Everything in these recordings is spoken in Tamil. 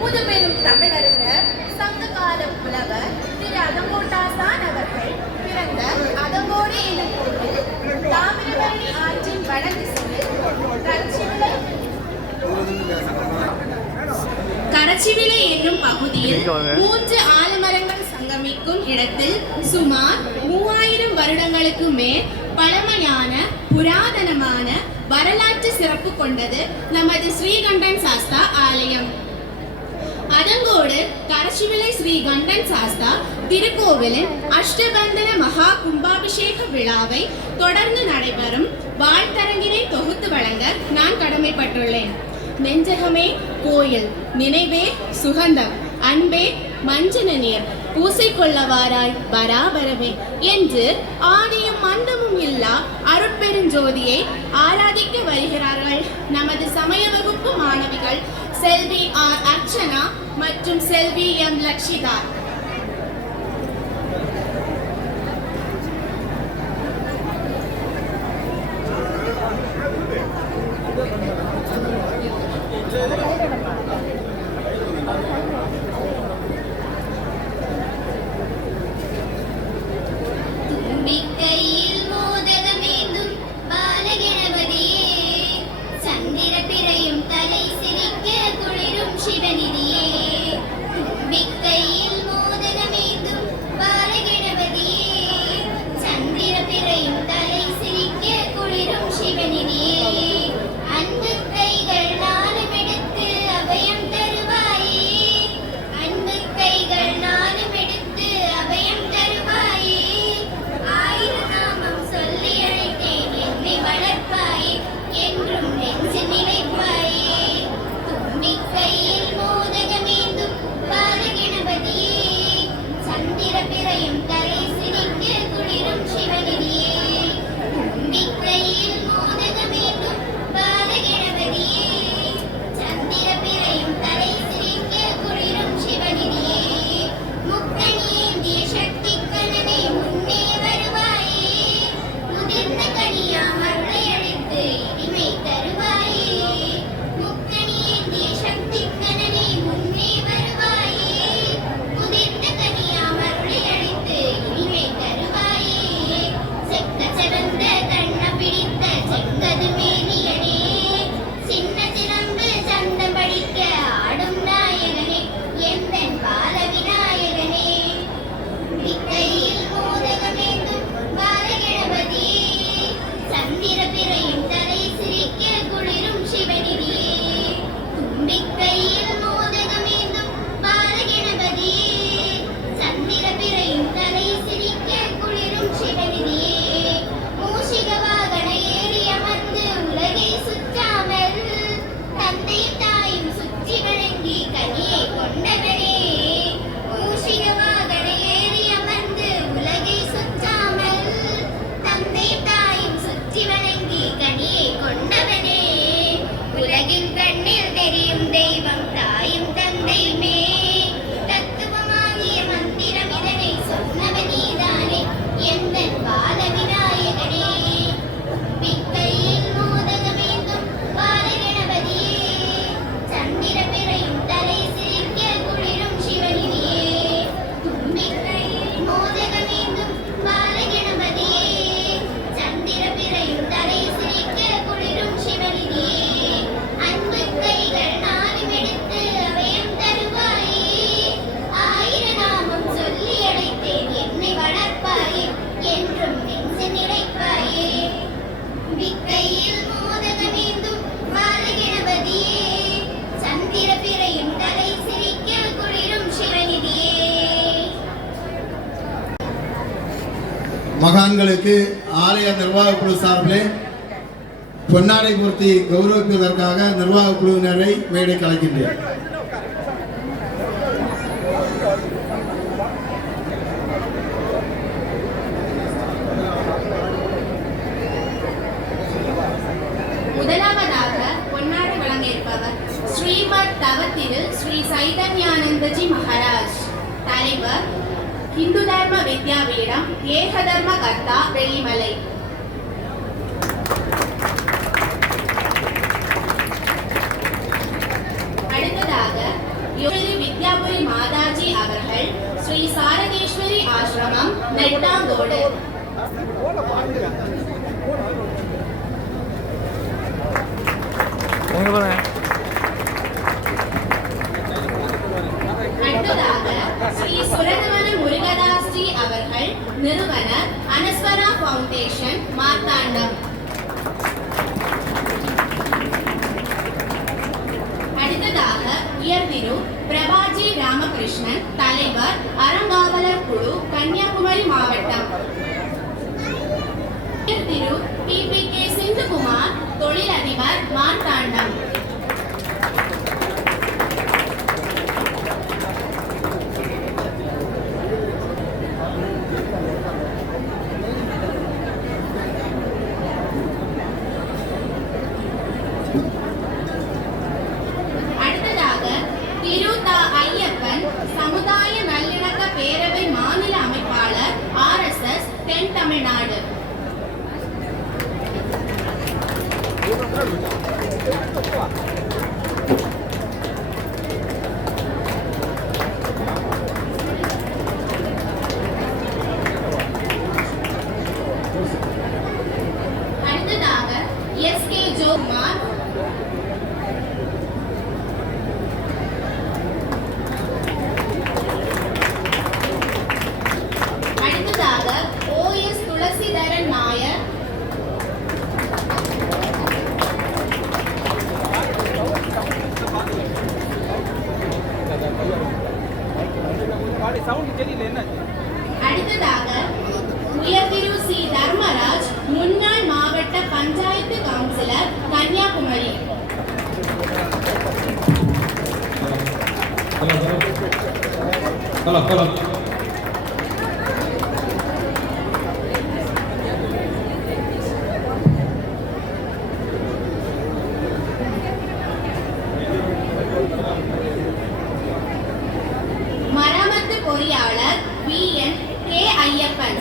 முதுபெரும் தமிழறிஞர் சங்ககால புலவர் திரு அதங்கோட்டாசான் அவர்கள் பிறந்த அதங்கோடு எனும் ஊரில் தாமிரபரணி ஆற்றின் வடதிசையில் கரச்சிவிலை என்னும் பகுதியில் 3 ஆலமரங்கள் சங்கமிக்கும் இடத்தில் சுமார் 3000 வருடங்களுக்கு மேல் பழமையான புராதனமான வரலாற்று சிறப்பு கொண்டது நமது ஸ்ரீகண்டன் சாஸ்தா ஆலயம். அதங்கோடு கரச்சிவிலை ஸ்ரீகண்டன் சாஸ்தா திருக்கோவிலின் அஷ்டபந்தன மகா கும்பாபிஷேக விழாவை தொடர்ந்து நடைபெறும் வாழ்த்தரங்கினை தொகுத்து வழங்க நான் கடமைப்பட்டுள்ளேன். நெஞ்சகமே கோயில், நினைவே சுகந்தம், அன்பே மஞ்சன நீர், பூசை கொள்ளவாராய் பராபரமே என்று ஆதியும் மந்தமும் இல்லா அருட்பெருஞ்சோதியை ஆராதிக்க வருகிறார்கள் நமது சமய வகுப்பு மாணவிகள் செல்வி ஆர் அர்ச்சனா மற்றும் செல்வி எம் லக்ஷிதா. சிவனிதியே தும்பிக்கையில் மகான்களுக்கு ஆலய நிர்வாக குழு சார்பிலே பொன்னாடை பூர்த்தி கௌரவிப்பதற்காக நிர்வாக குழுவினரை மேடைக்கு அழைக்கின்றேன். முதலாவதாக பொன்னாடை வழங்க இருப்பவர் ஸ்ரீமத் தவத்திரு ஸ்ரீ சைதன்யானந்தஜி மகாராஜ், தலைவர், இந்து தர்ம வித்யாபீடம், ஏகதர்ம கர்த்தா, வெள்ளிமலை. அடுத்ததாக யோகி வித்யாபுரி மாதாஜி அவர்கள், ஸ்ரீ சாரதேஸ்வரி ஆசிரமம், நெட்டாங்கோடு. அடுத்ததாக ஸ்ரீ சுரதவன முருகதாஸ் ஜி அவர்கள், நிறுவனர், அனஸ்வரா ஃபவுண்டேஷன், மார்த்தாண்டம். அடுத்ததாக உயர்திரு பிரபாஜி ராமகிருஷ்ணன், தலைவர், அறங்காவலர் குழு, கன்னியாகுமரி மாவட்டம். உயர்திரு PPK சிந்துகுமார், தொழிலதிபர், மார்த்தாண்டம். அடுத்ததாக திரு த. ஐயப்பன், சமுதாய நல்லிணக்க பேரவை மாநில அமைப்பாளர், RSS, தென் தமிழ்நாடு. அடுத்ததாக SK ஜோகுமார். அடுத்ததாக OS துளசிதரன் நாயர். அடுத்ததாக உயர்திரு C. தர்மராஜ், முன்னாள் மாவட்ட பஞ்சாயத்து கவுன்சிலர், கன்னியாகுமரி. மராமத்து பொறியாளர் VN K. ஐயப்பன்.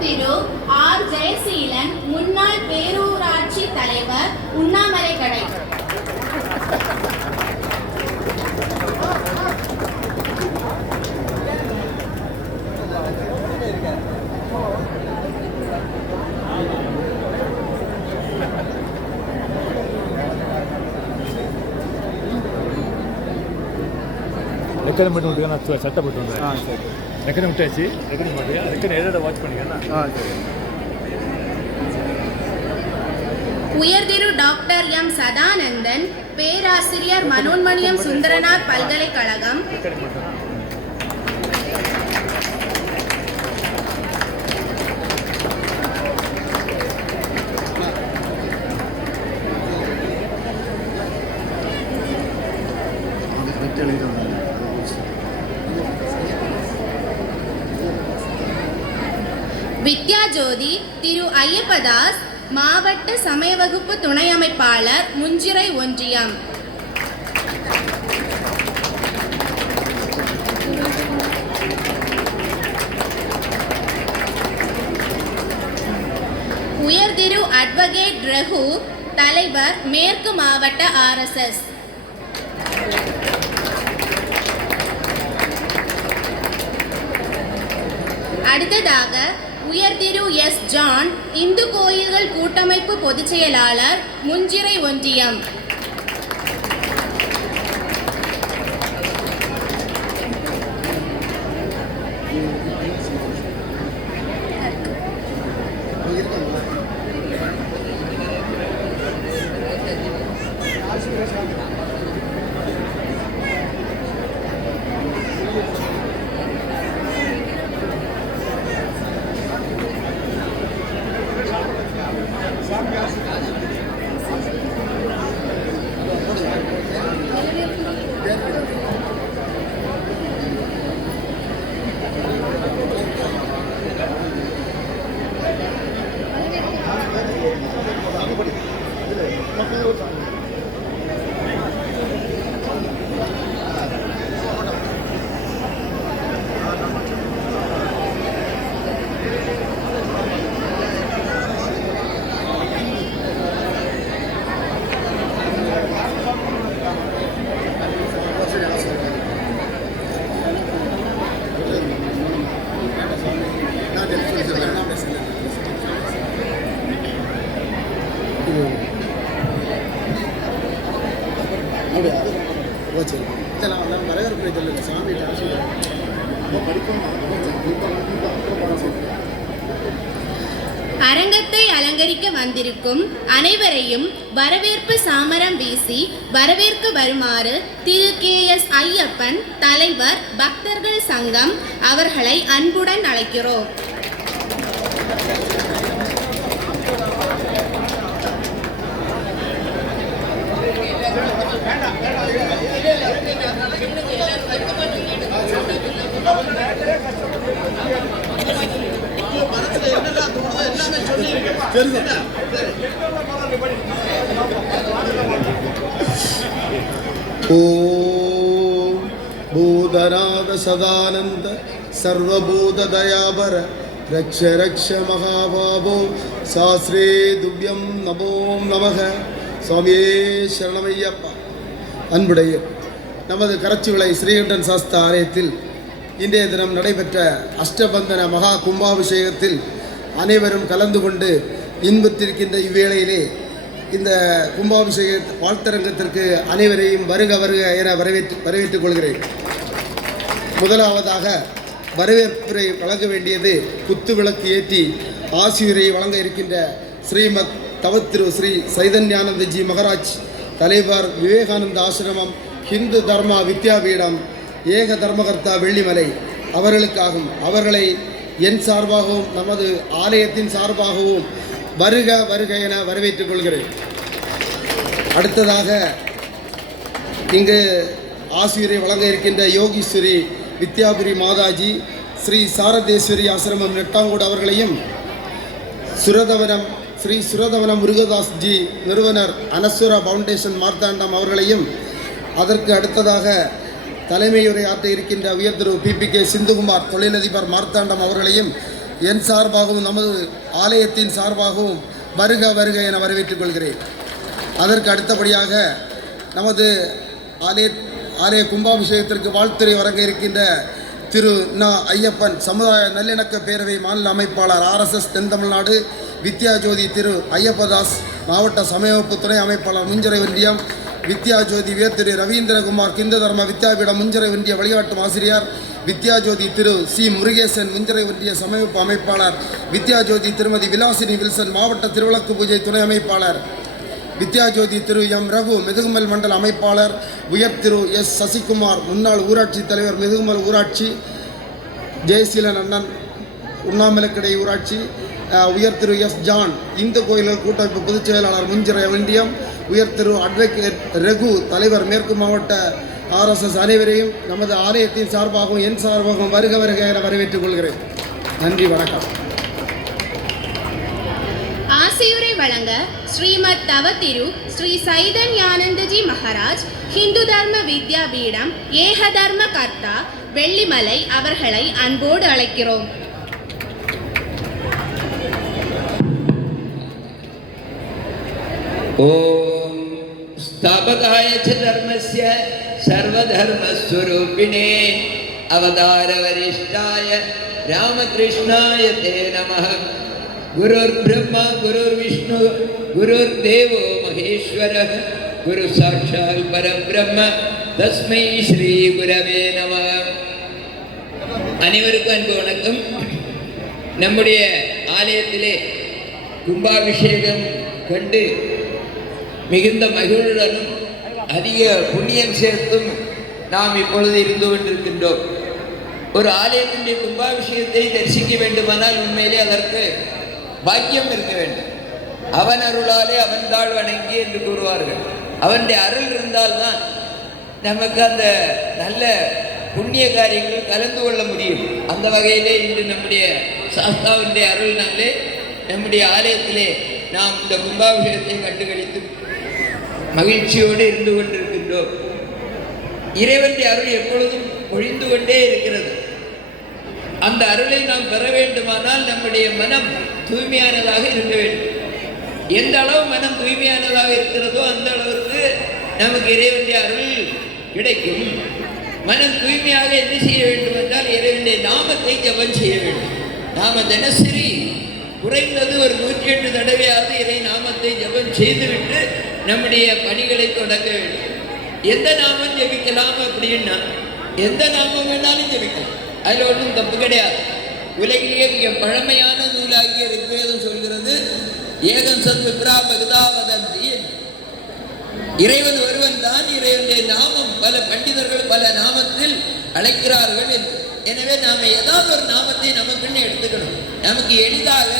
திரு R. ஜெயசீலன், முன்னாள் பேரூராட்சி தலைவர், உண்ணாமலை கடை. ரெக்கனை மட்டும் விட்டுக்க, நான் சட்டை போட்டு வந்தேன். சரி, ரெக்கனை விட்டாச்சு. ரெக்கனை மாட்டியா? ரெக்கனை எதோட வாட்ச் பண்ணிக்கண்ணா. சரி. உயர்திரு டாக்டர் M. சதானந்தன், பேராசிரியர், மனோன்மணியம் சுந்தரனார் பல்கலைக்கழகம். ரெக்கனை மட்டும். வித்யாஜோதி திரு ஐயப்பதாஸ், மாவட்ட சமய வகுப்பு துணை அமைப்பாளர், முஞ்சிறை ஒன்றியம். உயர்திரு அட்வொகேட் ரகு, தலைவர், மேற்கு மாவட்ட RSS. அடுத்ததாக உயர் திரு எஸ் ஜான், இந்து கோயில்கள் கூட்டமைப்பு பொதுச் செயலாளர், முஞ்சிறை ஒன்றியம். அரங்கத்தை அலங்கரிக்க வந்திருக்கும் அனைவரையும் வரவேற்பு சாமரம் வீசி வரவேற்க வருமாறு திரு KS ஐயப்பன், தலைவர், பக்தர்கள் சங்கம் அவர்களை அன்புடன் அழைக்கிறோம். ஓம் பூதநாத சதானந்த சர்வபூத தயாபர ரக்ஷ ரக்ஷ மகாபாபோ சாஸ்ரே துவ்யம் நமோம் நமக. சுவாமியே சரணமையப்பா. அன்புடைய நமது கரச்சிவிளை ஸ்ரீகண்டன் சாஸ்தா ஆலயத்தில் இன்றைய தினம் நடைபெற்ற அஷ்டபந்தன மகா கும்பாபிஷேகத்தில் அனைவரும் கலந்து கொண்டு இன்பத்திருக்கின்ற இவ்வேளையிலே இந்த கும்பாபிஷேக வாழ்த்தரங்கத்திற்கு அனைவரையும் வருக வருக என வரவேற்றுக் கொள்கிறேன். முதலாவதாக வரவேற்புரை வழங்க வேண்டியது குத்து விளக்கு ஏற்றி ஆசியுரை வழங்க இருக்கின்ற ஸ்ரீமத் தவத்திரு ஸ்ரீ சைதன்யானந்தஜி மகராஜ், தலைவர், விவேகானந்த ஆசிரமம், ஹிந்து தர்மா வித்யாபீடம், ஏக தர்மகர்த்தா வெள்ளிமலை அவர்களுக்காகவும் அவர்களை என் சார்பாகவும் நமது ஆலயத்தின் சார்பாகவும் வருக வருக என வரவேற்றுக் கொள்கிறேன். அடுத்ததாக இங்கு ஆசிரியரை வழங்க இருக்கின்ற யோகீஸ்வரி வித்யாபுரி மாதாஜி, ஸ்ரீ சாரதேஸ்வரி ஆசிரமம் நெட்டாங்கோடு அவர்களையும், ஸ்ரீ சுரதவனம் முருகதாஸ்ஜி நிறுவனர் அனஸ்வரா ஃபவுண்டேஷன் மார்த்தாண்டம் அவர்களையும், அதற்கு அடுத்ததாக தலைமையுரை ஆற்ற இருக்கின்ற உயர் திரு PPK சிந்துகுமார் தொழிலதிபர் மார்த்தாண்டம் அவர்களையும் என் சார்பாகவும் நமது ஆலயத்தின் சார்பாகவும் வருக வருக என வரவேற்றுக் கொள்கிறேன். அதற்கு அடுத்தபடியாக நமது ஆலய கும்பாபிஷேகத்திற்கு வாழ்த்துறை வழங்க இருக்கின்ற திரு ஐயப்பன் சமுதாய நல்லிணக்க பேரவை மாநில அமைப்பாளர், RSS தென் தமிழ்நாடு, வித்யாஜோதி திரு ஐயப்பதாஸ் மாவட்ட சமயவகுப்பு துணை அமைப்பாளர் முஞ்சிறை ஒன்றியம், வித்யாஜோதி திரு ரவீந்திரகுமார் கிந்து தர்ம வித்யாபீடம் முஞ்சிறை ஒன்றிய வழிகாட்டும் ஆசிரியர், வித்யாஜோதி திரு C முருகேசன் முஞ்சிறை ஒன்றிய சமயவகுப்பு அமைப்பாளர், வித்யாஜோதி திருமதி விலாசினி வில்சன் மாவட்ட திருவிளக்கு பூஜை துணை அமைப்பாளர், வித்யாஜோதி திரு M ரகு மெதுகுமல் மண்டல அமைப்பாளர், உயர் திரு S சசிகுமார் முன்னாள் ஊராட்சி தலைவர் மெதுகுமல் ஊராட்சி, ஜெயசீலன் அண்ணன் உண்ணாமலக்கடை ஊராட்சி, உயர் திரு S ஜான் இந்து கோயில்கள் கூட்டமைப்பு பொதுச் செயலாளர் முஞ்சிறை ஒன்றியம், உயர் திரு அட்வொகேட் ரகு தலைவர் மேற்கு மாவட்ட RSS அனைவரையும் நமது ஆலயத்தின் சார்பாகவும் என் சார்பாகவும் வருக வருக என வரவேற்றுக் கொள்கிறேன். நன்றி, வணக்கம். ஆசியுரை வழங்க ஸ்ரீமத் தவத்திரு ஸ்ரீ சைதன்யானந்தஜி மகாராஜ், ஹிந்து தர்ம வித்யாபீடம், ஏக தர்ம கர்த்தா வெள்ளிமலை அவர்களை அன்போடு அழைக்கிறோம். ओम स्थापकाय च धर्मस्य सर्वधर्मस्वरूपिणे अवतारवरिष्ठाय रामकृष्णाय ते नमः। गुरुर्ब्रह्मा गुरुर्विष्णु गुरुर्देवो महेश्वरः गुरु साक्षात् परब्रह्म तस्मै श्री गुरवे नमः। அனைவருக்கும் அன்பு வணக்கம். நம்முடைய ஆலயத்திலே கும்பாபிஷேகம் கண்டு மிகுந்த மகிழ்வுடனும் அதிக புண்ணியம் சேர்த்தும் நாம் இப்பொழுது இருந்து கொண்டிருக்கின்றோம். ஒரு ஆலயத்தினுடைய கும்பாபிஷேகத்தை தரிசிக்க வேண்டுமானால் உண்மையிலே அதற்கு பாக்கியம் இருக்க வேண்டும். அவன் அருளாலே அவன் தாழ் வணங்கி என்று கூறுவார்கள். அவனுடைய அருள் இருந்தால்தான் நமக்கு அந்த நல்ல புண்ணிய காரியங்கள் கலந்து கொள்ள முடியும். அந்த வகையிலே இன்று நம்முடைய சாஸ்தாவினுடைய அருள்னாலே நம்முடைய ஆலயத்திலே நாம் இந்த கும்பாபிஷேகத்தை கண்டுகளித்து மகிழ்ச்சியோடு இருந்து கொண்டிருக்கின்றோம். இறைவனுடைய அருள் எப்பொழுதும் பொழிந்து கொண்டே இருக்கிறது. அந்த அருளை நாம் பெற வேண்டுமானால் நம்முடைய மனம் தூய்மையானதாக இருக்க வேண்டும். எந்த அளவு மனம் தூய்மையானதாக இருக்கிறதோ அந்த அளவுக்கு நமக்கு இறைவனுடைய அருள் கிடைக்கும். மனம் தூய்மையாக என்ன செய்ய வேண்டும் என்றால் இறைவனுடைய நாமத்தை ஜபம் செய்ய வேண்டும். நாம தினசரி குறைந்தது ஒரு 108 தடவையாவது இறை நாமத்தை ஜபம் செய்துவிட்டு நம்முடைய பணிகளை தொடங்க வேண்டும். எந்த நாமம் ஜபிக்கலாம் அப்படின்னா எந்த நாமம் வேணாலும் ஜபிக்கலாம், அதில் ஒன்றும் தப்பு கிடையாது. உலகிலேயே மிக பழமையான நூலாகிய ரிக்வேதம் சொல்கிறது, ஏகம் சத் விப்ராமகதாவதந்தி, இறைவன் ஒருவன் தான், இறைவனுடைய நாமம் பல பண்டிதர்கள் பல நாமத்தில் அழைக்கிறார்கள் என்று. எனவே நாம் ஏதாவது ஒரு நாமத்தை நமக்குன்னு எடுத்துக்கணும். நமக்கு எளிதாக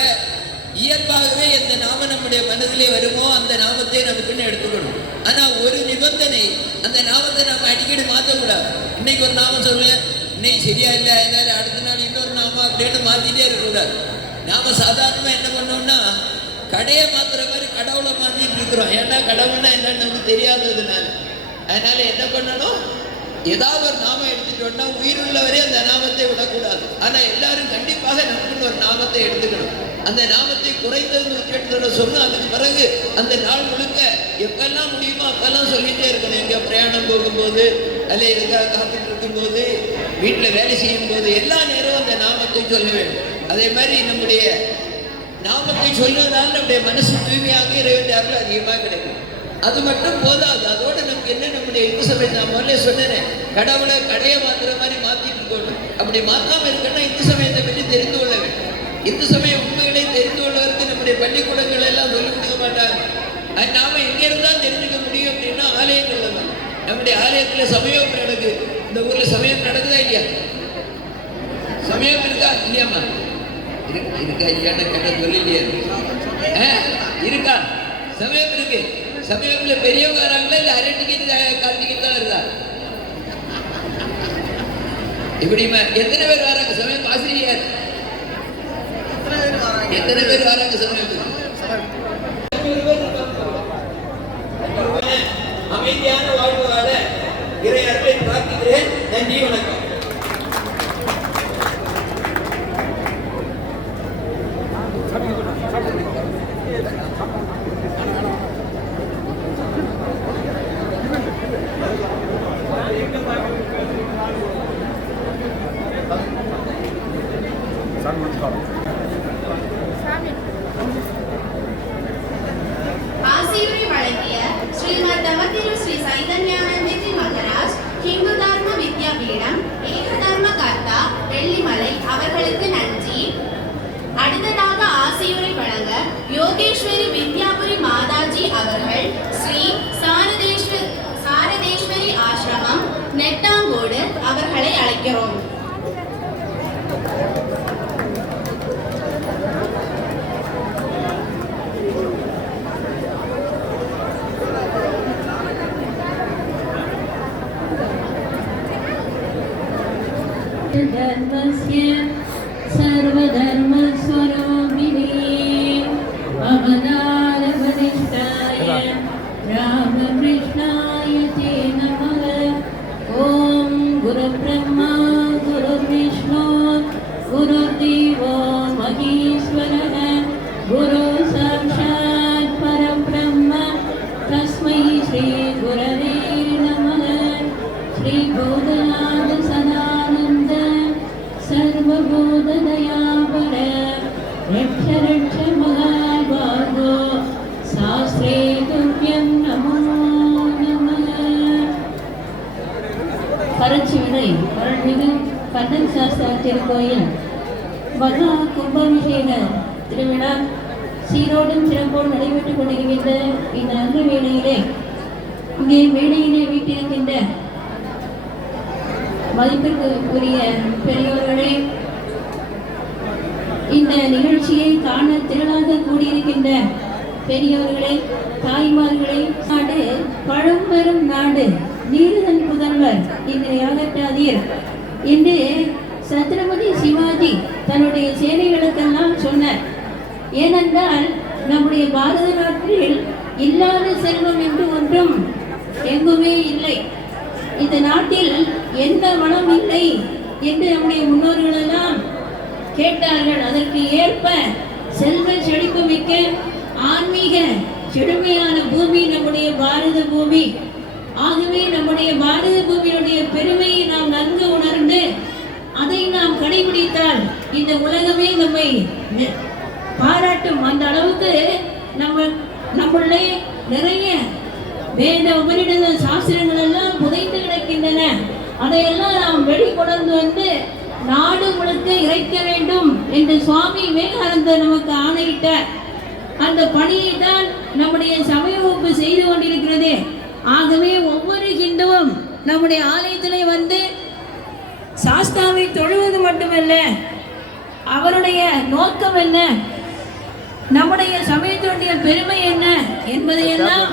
இயல்பாகவே எந்த நாமம் நம்முடைய மனதிலே வருமோ அந்த நாமத்தை நமக்குன்னு எடுத்துக்கணும். ஆனால் ஒரு நிபந்தனை, அந்த நாமத்தை நாம் அடிக்கடி மாற்றக்கூடாது. இன்னைக்கு ஒரு நாமம் சொல்லுவேன், இன்னைக்கு சரியா இல்லை, அதனால அடுத்த நாள் இன்னொரு நாமம் அப்படின்னு மாற்றிட்டே இருக்கக்கூடாது. நாம சாதாரணமாக என்ன பண்ணோம்னா கடையை மாற்றுற மாதிரி கடவுளை மாற்றிட்டு இருக்கிறோம். ஏன்னா கடவுள்னா என்னன்னு நமக்கு தெரியாததுனால. அதனால என்ன பண்ணணும், ஏதாவது ஒரு நாமம் எடுத்துட்டோம்னா உயிருள்ளவரே அந்த நாமத்தை விடக்கூடாது. ஆனால் எல்லாரும் கண்டிப்பாக நமக்குன்னு ஒரு நாமத்தை எடுத்துக்கணும். அந்த நாமத்தை குறைந்தது 108 தடவை சொன்னால் அதுக்கு பிறகு அந்த நாள் முழுக்க எப்பெல்லாம் முடியுமோ அப்பெல்லாம் சொல்லிகிட்டே இருக்கணும். எங்கே பிரயாணம் போகும்போது, அல்ல எதுக்காக காத்துட்டு இருக்கும்போது, வீட்டில் வேலை செய்யும் போது எல்லா நேரமும் அந்த நாமத்தை சொல்ல வேண்டும். அதே மாதிரி நம்முடைய நாமத்தை சொல்வதால் நம்முடைய மனசு தூய்மையாக இறைவனுடைய அருள் அதிகமாக கிடைக்கும். அது மட்டும் போதாது, அதோடு நமக்கு என்ன, நம்முடைய இந்து சமயம் நான் முதல்ல சொன்னேன், கடவுளை கடையை மாற்றுற மாதிரி மாற்றிட்டு இருக்கணும். அப்படி மாற்றாமல் இருக்கணும்னா இந்து சமயத்தை பற்றி தெரிந்து கொள்ள வேண்டும். இந்து சமய உண்மைகளை தெரிந்து கொள்வதற்கு நம்முடைய பள்ளிக்கூடங்கள் எல்லாம் சொல்லிக் கொடுக்க மாட்டாங்க. அது நாம எங்கே இருந்தால் தெரிஞ்சுக்க முடியும் அப்படின்னா ஆலயங்கள்ல தான். நம்முடைய ஆலயத்தில் சமயம் நடக்குது. இந்த ஊரில் சமயம் நடக்குதா இல்லையா? சமயம் இருக்கா இல்லையாம்மா? இருக்கா இல்லையான்னு கேட்ட சொல்லிலையே இருக்கா? சமயம் இருக்கு. சமயத்துல பெரியவங்க வராங்களா இல்லை அரை டிக்கெட் 1/4 டிக்கெட் தான் வருதா? இப்படிமா எத்தனை பேர் வராங்க சமயம்? ஆசிரியர் எத்தனை பேர் வராங்க சமயத்துக்கு? அமைதியான வாழ்வு வாழ இறை அருளை பிரார்த்திக்கிறேன். நன்றி, வணக்கம். ஆசிரியரை வழங்கிய ஸ்ரீமத் தவத்திரு ஸ்ரீ சைதன்யானந்தஜி மகராஜ் ஹிந்து தர்ம வித்யாபீடம் ஏக தர்ம கர்த்தா வெள்ளிமலை அவர்களுக்கு நன்றி. அடுத்ததாக ஆசிரியரை வழங்க யோகேஸ்வரி வித்யாபுரி மாதாஜி அவர்கள் ஸ்ரீ சாரதேஸ்வரி ஆசிரமம் நெட்டாங்கோடு அவர்களை அழைக்கிறோம். धर्मस्य सर्वधर्मस्वरूपिणे अवतारवरिष्ठाय रामकृष्णाय ते नमः। ॐ गुरुब्रह्मा गुरुर्विष्णु गुरुर्देवो महेश्वरः गुरु साक्षात् परब्रह्म तस्मै श्री गुरवे नमः। श्री भूतनाथ सदानन्द திருவண்ணாமலை அருள்மிகு கண்ணன் சாஸ்தா திருக்கோயில் மகா கும்பாபிஷேக திருவிழா சீரோடும் சிறப்போடு நடைபெற்றுக் கொண்டிருக்கின்ற இந்த நல்ல வேளையிலே இங்கே மேடையிலே வீட்டிருக்கின்ற மதிப்பிற்குரிய பெரியோர்களே, இந்த நிகழ்ச்சியை காண திரளாக கூடியிருக்கின்ற பெரியோர்களே, தாய்மார்களே, நாடு பழம்பெரும் நாடு, நீருதன் புதல்வர் இதனை அகற்றாதீர் என்று சத்ரபதி சிவாஜி தன்னுடைய சேனைகளுக்கெல்லாம் சொன்னார். ஏனென்றால் நம்முடைய பாரத நாட்டில் இல்லாத செல்வம் என்று ஒன்றும் எங்குமே இல்லை. இந்த நாட்டில் எந்த வளம் இல்லை என்று நம்முடைய முன்னோர்களெல்லாம் கேட்டார்கள். அதற்கு ஏற்ப செல்வ செழிப்பு மிக்க ஆன்மீக செழுமையான பூமி நம்முடைய பாரத பூமி. ஆகவே நம்முடைய பாரத பூமியினுடைய பெருமையை நாம் நன்கு உணர்ந்து அதை நாம் கடைபிடித்தால் இந்த உலகமே நம்மை பாராட்டும். அந்த அளவுக்கு நம்மளே நிறைய வேத உபரிட சாஸ்திரங்கள் எல்லாம் புதைந்து கிடக்கின்றன. அதையெல்லாம் நாம் வெளிக்கொணர்ந்து வந்து நாடு முழுக்க இறைக்க வேண்டும் என்று சுவாமி விவேகானந்தர் நமக்கு ஆணையிட்டார். அந்த பணியை தான் நம்முடைய சமய வகுப்பு செய்து கொண்டிருக்கிறது. ஆகவே ஒவ்வொரு ஹிந்துவும் நம்முடைய ஆலயத்திலே வந்து சாஸ்தாவை தொழுவது மட்டுமல்ல, அவருடைய நோக்கம் என்ன, நம்முடைய சமயத்தினுடைய பெருமை என்ன என்பதையெல்லாம்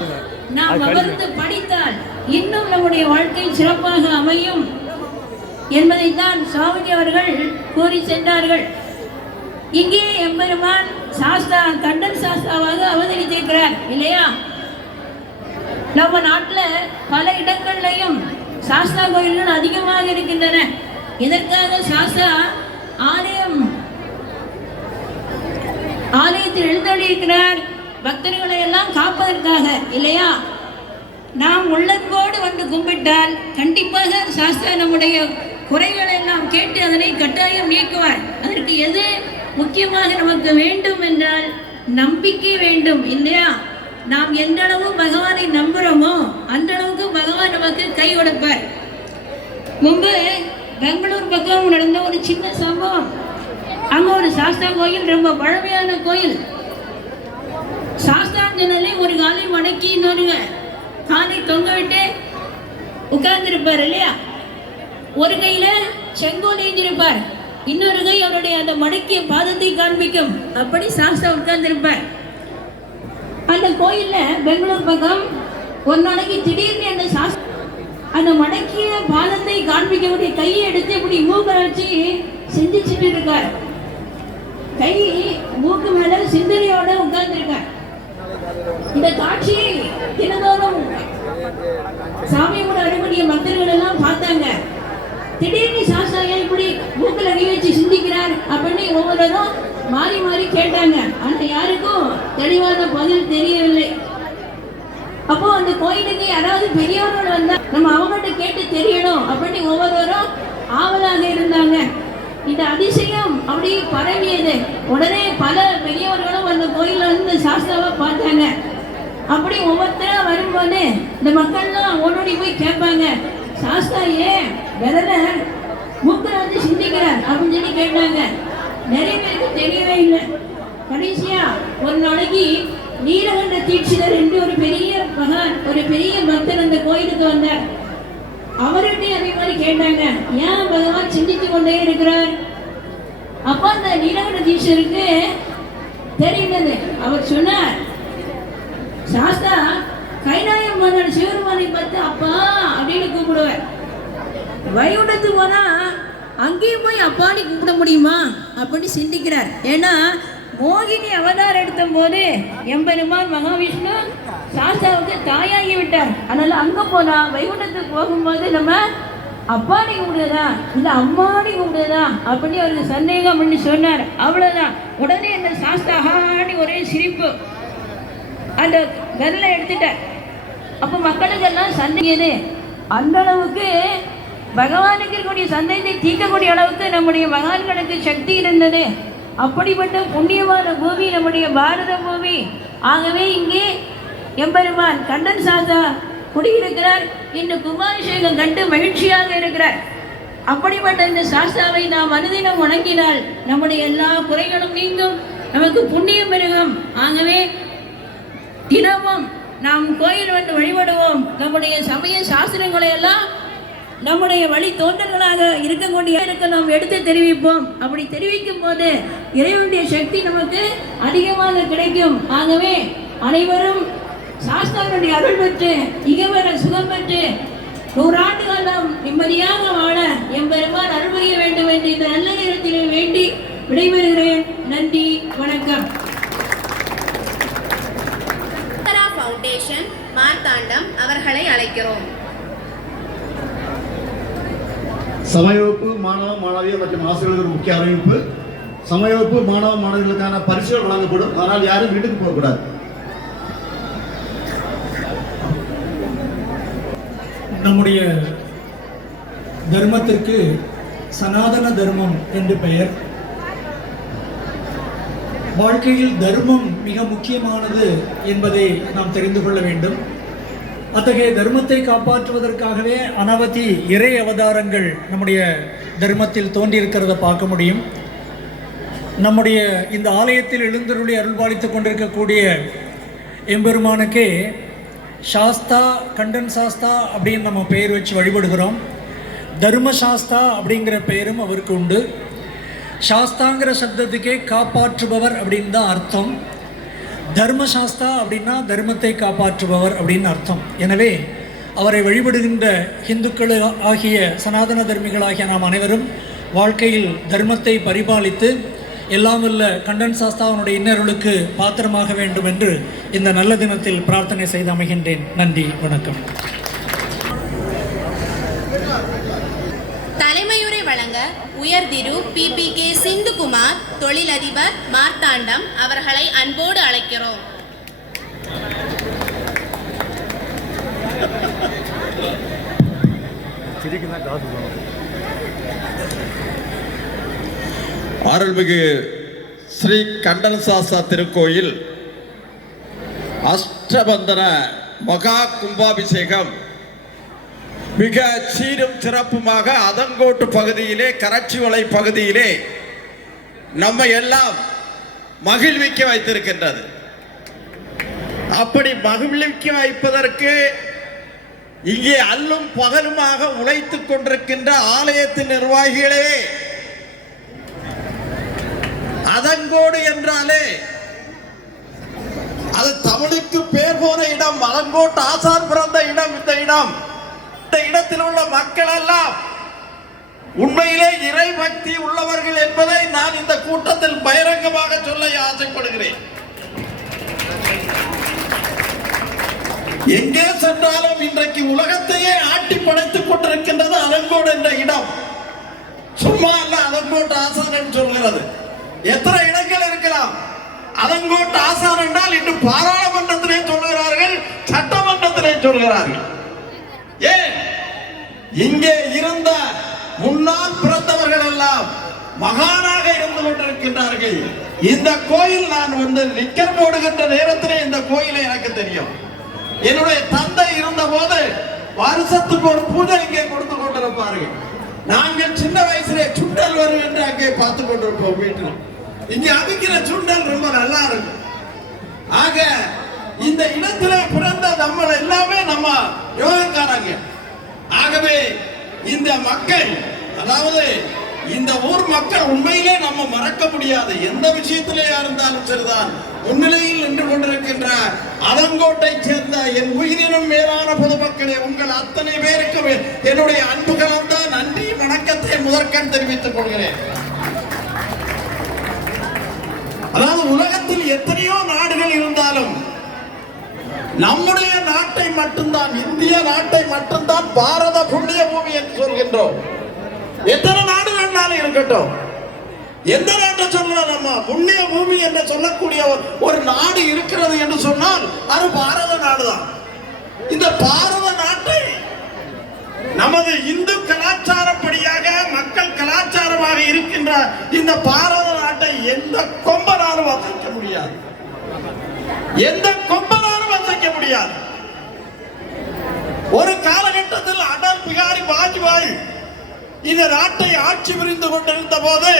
நாம் அமர்ந்து படித்தால் இன்னும் நம்முடைய வாழ்க்கை சிறப்பாக அமையும் என்பதைத்தான் சுவாமிஜி அவர்கள் கூறி சென்றார்கள். இங்கே எம்பெருமான் சாஸ்தா கண்டன் சாஸ்தாவாக அவதரித்திருக்கிறார் இல்லையா? நம்ம நாட்டில் பல இடங்கள்லையும் சாஸ்தா கோயில்கள் அதிகமாக இருக்கின்றன. இதற்காக சாஸ்தா ஆலயத்தில் எழுந்தருளியிருக்கிறார், பக்தர்களை எல்லாம் காப்பதற்காக இல்லையா? நாம் உள்ளன்போடு வந்து கும்பிட்டால் கண்டிப்பாக சாஸ்தா நம்முடைய குறைகளை எல்லாம் கேட்டு அதனை கட்டாயம் நீக்குவார். அதற்கு எது முக்கியமாக நமக்கு வேண்டும் என்றால் நம்பிக்கை வேண்டும் இல்லையா? நாம் எந்த அளவு பகவானை நம்புகிறோமோ அந்த அளவுக்கு பகவான் நமக்கு கை கொடுப்பார். முன்பு பெங்களூர் பக்கம் நடந்த ஒரு சின்ன சம்பவம். அங்க ஒரு சாஸ்தா கோயில், ரொம்ப பழமையான கோயில். சாஸ்தாஞ்சனலே ஒரு காலை மடக்கி இன்னொரு காலை தொங்க விட்டு உட்கார்ந்திருப்பார் இல்லையா? ஒரு கையில செங்கோல் ஏந்திருப்பார், இன்னொரு கை அவருடைய அந்த மடக்கிய பாதத்தை காண்பிக்கும். அப்படி சாஸ்தா உட்கார்ந்திருப்பார். அந்த கோயில்ல பெங்களூர் பக்கம் ஒரு நாளைக்கு திடீர்னு அந்த சாஸ்தா அந்த மடக்கிய பாதத்தை காண்பிக்கக்கூடிய கையை எடுத்து இப்படி மூக்க வச்சு சிந்திச்சுட்டு இருக்கார். கை மூக்கு மேல சிந்தனையோட உட்கார்ந்துருக்கார். இந்த காட்சியை தினந்தோறும் சாமியோட வரக்கூடிய பக்தர்கள் எல்லாம் பார்த்தாங்க. திடீர்னு சாஸ்தா இப்படி மூக்கில் அடி வச்சு சிந்திக்கிறார் அப்படின்னு ஒவ்வொருவரும் மாறி மாறி கேட்டாங்க. ஆனா யாருக்கும் தெளிவான பதில் தெரியவில்லை. அப்போ அந்த கோயிலுக்கு யாராவது பெரியவர்கள் வந்தா நம்ம அவங்கள்ட்ட கேட்டு தெரியணும் அப்படின்னு ஒவ்வொருவரும் ஆவலாக இருந்தாங்க. இந்த அதிசயம் அப்படியே பரவியது. உடனே பல பெரியவர்களும் அந்த கோயில வந்து சாஸ்தாவை பார்த்தாங்க. அப்படி ஒவ்வொருத்தரா வரும்போது இந்த மக்கள்லாம் ஓடோடி போய் கேட்பாங்க, சாஸ்தா ஏன் விரல மூக்கில் வந்து சிந்திக்கிறார் அப்படின்னு சொல்லி கேட்டாங்க. நிறைய பேருக்கு தெரியவே இல்லை. கடைசியா ஒரு நாளைக்கு நீலகண்ட தீட்சிதர் என்று ஒரு பெரிய மகான், ஒரு பெரிய பக்தர் அந்த கோயிலுக்கு வந்தார். அவர்கிட்ட அதே மாதிரி கேட்டாங்க, ஏன் பகவான் சிந்தித்து கொண்டே இருக்கிறார்? அப்ப அந்த நீலகண்ட தீட்சிதருக்கு தெரிந்தது. அவர் சொன்னார், சாஸ்தா கைலாயம் மன்னர் சிவருமானை பார்த்து அப்பா அப்படின்னு கூப்பிடுவார். வைகுண்டத்துக்கு போனா அங்கேயும் போய் அப்பான்னு கூப்பிட முடியுமா அப்படின்னு சிந்திக்கிறார். ஏன்னா மோகினி அவதாரம் எடுத்த போது எம்பெருமான் மகாவிஷ்ணு சாஸ்தாவுக்கு தாயாகி விட்டார். அதனால அங்க போனா வைகுண்டத்துக்கு போகும்போது நம்ம அப்பாடி கூப்பிடுதா இல்ல அம்மாடி கூப்பிடுதா அப்படின்னு அவருக்கு சந்தேகம் பண்ணி சொன்னார். அவ்வளவுதான். உடனே அந்த சாஸ்தா ஆடி ஒரே சிரிப்பு, அந்த விரலை எடுத்துட்டார். அப்ப மக்களுக்கெல்லாம் சந்தேகது. அந்த அளவுக்கு பகவானுக்கு இருக்கக்கூடிய சந்தேகத்தை தீர்க்கக்கூடிய அளவுக்கு நம்முடைய மகான்களுக்கு சக்தி இருந்தது. அப்படிப்பட்ட புண்ணியமான பூமி நம்முடைய பாரத பூமி. ஆகவே இங்கே எம்பெருமான் கண்டன் சாஸ்தா குடியிருக்கிறார். இன்று கும்பாபிஷேகம் கண்டு மகிழ்ச்சியாக இருக்கிறார். அப்படிப்பட்ட இந்த சாஸ்தாவை நாம் அனுதினம் வணங்கினால் நம்முடைய எல்லா குறைகளும் நீங்கும், நமக்கு புண்ணியம் பெருகும். ஆகவே தினமும் நாம் கோயில் வந்து வழிபடுவோம். நம்முடைய சமய சாஸ்திரங்களை எல்லாம் நம்முடைய வழி தோன்றல்களாக இருக்கக்கூடிய நாம் எடுத்து தெரிவிப்போம். அப்படி தெரிவிக்கும் போது இறைவனுடைய சக்தி நமக்கு அதிகமாக கிடைக்கும். ஆகவே அனைவரும் சாஸ்தாவுடைய அருள் பெற்று இகவர சுகம் பெற்று 100 ஆண்டு காலம் நிம்மதியாக வாழ எம்பெருமான் அருள் புரிய வேண்டும் என்று இந்த நல்ல நேரத்திலே வேண்டி விடைபெறுகிறேன். நன்றி, வணக்கம். ஃபவுண்டேஷன் மார்த்தாண்டம் அவர்களை அழைக்கிறோம். சமயவகுப்பு மாணவ மாணவியர் மற்றும் ஆசிரியர்களுக்கு முக்கிய அறிவிப்பு. சமயவகுப்பு மாணவ மாணவிகளுக்கான பரிசுகள் வழங்கப்படும். அதனால் யாரும் வீட்டுக்கு போகக்கூடாது. நம்முடைய தர்மத்திற்கு சனாதன தர்மம் என்று பெயர். வாழ்க்கையில் தர்மம் மிக முக்கியமானது என்பதை நாம் தெரிந்து கொள்ள வேண்டும். அத்தகைய தர்மத்தை காப்பாற்றுவதற்காகவே அனவதி இறை அவதாரங்கள் நம்முடைய தர்மத்தில் தோன்றியிருக்கிறத பார்க்க முடியும். நம்முடைய இந்த ஆலயத்தில் எழுந்தருளி அருள்பாலித்து கொண்டிருக்கக்கூடிய எம்பெருமானுக்கே சாஸ்தா, கண்டன் சாஸ்தா அப்படின்னு நம்ம பெயர் வச்சு வழிபடுகிறோம். தர்மசாஸ்தா அப்படிங்கிற பெயரும் அவருக்கு உண்டு. சாஸ்தாங்கிற சப்தத்துக்கே காப்பாற்றுபவர் அப்படின்னு தான் அர்த்தம். தர்மசாஸ்தா அப்படின்னா தர்மத்தை காப்பாற்றுபவர் அப்படின்னு அர்த்தம். எனவே அவரை வழிபடுகின்ற இந்துக்கள் ஆகிய சனாதன தர்மிகளாகிய நாம் அனைவரும் வாழ்க்கையில் தர்மத்தை பரிபாலித்து எல்லாம் வல்ல கண்டன் சாஸ்தாவனுடைய இன்னருளுக்கு பாத்திரமாக வேண்டும் என்று இந்த நல்ல தினத்தில் பிரார்த்தனை செய்து அமைகின்றேன். நன்றி, வணக்கம். தலைமையுரை வழங்க உயர் திரு PPK சிந்துகுமார் தொழிலதிபர் மார்த்தாண்டம் அவர்களை அன்போடு அழைக்கிறோம். அருள்மிகு ஸ்ரீ கண்டன் சாஸ்தா திருக்கோயில் அஷ்டபந்தன மகா கும்பாபிஷேகம் மிக சீரும் சிறப்புமாக அதங்கோட்டு பகுதியிலே, கரச்சிவளை பகுதியிலே நம்மை எல்லாம் மகிழ்விக்க வைத்திருக்கின்றது. அப்படி மகிழ்விக்க வைப்பதற்கு இங்கே அல்லும் பகலுமாக உழைத்துக் கொண்டிருக்கின்ற ஆலயத்தின் நிர்வாகிகளே, அதங்கோடு என்றாலே அது தமிழுக்கு பேர் போன இடம். அதங்கோட்டு ஆசான் பிறந்த இடம் இந்த இடம். இந்த இடத்தில் உள்ள மக்கள் எல்லாம் உண்மையிலே இறை பக்தி உள்ளவர்கள் என்பதை நான் இந்த கூட்டத்தில் பகிரங்கமாக சொல்ல ஆசைப்படுகிறேன். எங்கே சென்றாலும் இன்றைக்கு உலகத்தையே ஆட்டி படைத்துக் கொண்டிருக்கின்றது அதங்கோடு என்ற இடம். சும்மா அல்ல அதங்கோட்டு ஆசான் என்று சொல்கிறது. எத்தனை இடங்கள் இருக்கலாம். அதங்கோட்டு ஆசான் என்றால் இன்று பாராளுமன்றத்திலே சொல்கிறார்கள், சட்டமன்றத்திலே சொல்கிறார்கள். ஏன் இங்கே இருந்த முன்னால் பிறந்தவர்கள் எல்லாம் மகானாக இருந்து கொண்டிருக்கின்றார்கள். இந்த கோயில் நான் வந்து நிக்கர் போடுகின்ற நேரத்திலே இந்த கோயிலை எனக்கு தெரியும். என்னுடைய தந்தை இருந்த போது வருஷத்துக்கு ஒரு பூஜை இங்கே கொடுத்து கொண்டிருப்பார்கள். நாங்கள் சின்ன வயசுலே சுண்டல் வரும் என்று அங்கே பார்த்து கொண்டிருப்போம். வீட்டில் இங்கே அவிக்கிற சுண்டல் ரொம்ப நல்லா இருக்கும். ஆக இந்த இடத்திலே பிறந்த நம்ம எல்லாமே நம்ம யோகக்காரங்க. ஆகவே இந்த மக்கள், அதாவது இந்த ஊர் மக்கள் உண்மையிலே நம்ம மறக்க முடியாது. எந்த விஷயத்திலேயா இருந்தாலும் சரிதான். முன்னிலையில் நின்று கொண்டிருக்கின்ற அதங்கோட்டை சேர்ந்த என் உயிரினும் மேலான பொதுமக்களே, உங்கள் அத்தனை பேருக்கும் என்னுடைய அன்பு கலந்த நன்றி வணக்கத்தை முதற்கண் தெரிவித்துக் கொள்கிறேன். அதாவது உலகத்தில் எத்தனையோ நாடுகள் இருந்தாலும் நம்முடைய நாட்டை மட்டும்தான், இந்திய நாட்டை மட்டும்தான் பாரத புண்ணிய பூமி என்று சொல்கின்றோம். எத்தனை நாடுகள்னாலும் இருக்கட்டும், எந்த நாட்டை சொல்லலாம் நம்ம புண்ணிய பூமி என்று சொல்லக்கூடிய ஒரு நாடு இருக்கிறது என்று சொன்னால் அது பாரத நாடுதான். இந்த பாரத நாட்டை நமது இந்து கலாச்சாரப்படியாக மக்கள் கலாச்சாரமாக இருக்கின்ற இந்த பாரத நாட்டை எந்த கொம்பனாலும் வசைக்க முடியாது. எந்த கொம்பனாலும் வசைக்க முடியாது. ஒரு காலகட்டத்தில் அடல் பிகாரி வாஜ்பாய் இந்த நாட்டை ஆட்சி புரிந்து கொண்டிருந்த போது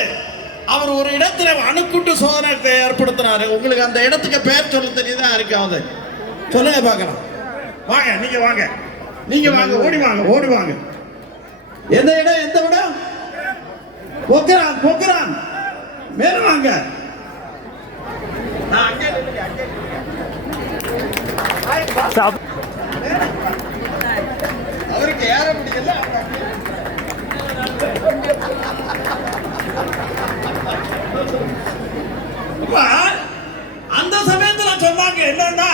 அவர் ஒரு இடத்துல அணுக்குண்டு சோதனை ஏற்படுத்தினாரு. உங்களுக்கு அந்த இடத்துக்கு பெயர் சொல்ல தெரியுதா இருக்காது? சொல்லுங்க பார்க்கலாம். வாங்க, நீங்க வாங்க, நீங்க வாங்க, ஓடி வாங்க, ஓடி வாங்க. எந்த இடம்? எந்த இடம்? பொக்ரான், பொக்ரான். மேல வாங்க. அவருக்கு ஏற முடியல. அந்த சமயத்துல சொன்னாங்க என்னன்னா,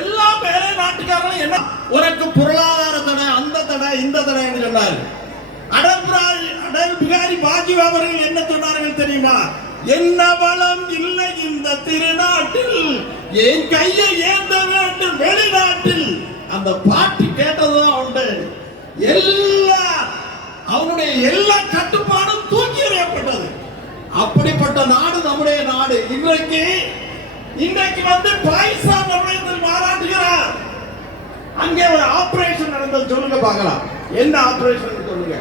எல்லா மேலே நாட்டுக்காரரும் என்ன உனக்கு பொருளாதார தடை, அந்த தடை, இந்த தடைன்னு சொன்னாரு. அடல் பிகாரி வாஜ்பேயி அவர்கள் என்ன சொன்னார்கள் தெரியுமா? என்ன வளம் இல்லை இந்த திருநாட்டில், என் கையை ஏந்த வேண்டும் வெளிநாட்டில். அந்த பாட்டு கேட்டதுதான் உண்டு. அவனுடைய எல்லா கட்டுப்பாடும் தூக்கி எறியப்பட்டது. அப்படிப்பட்ட நாடு நம்முடைய நாடு. இன்றைக்கு வந்து பாய்சா நம்முடைய பாராட்டுகிறார். அங்கே ஒரு ஆபரேஷன் நடந்தது, சொல்லுங்க பார்க்கலாம். என்ன ஆபரேஷன் சொல்லுங்க.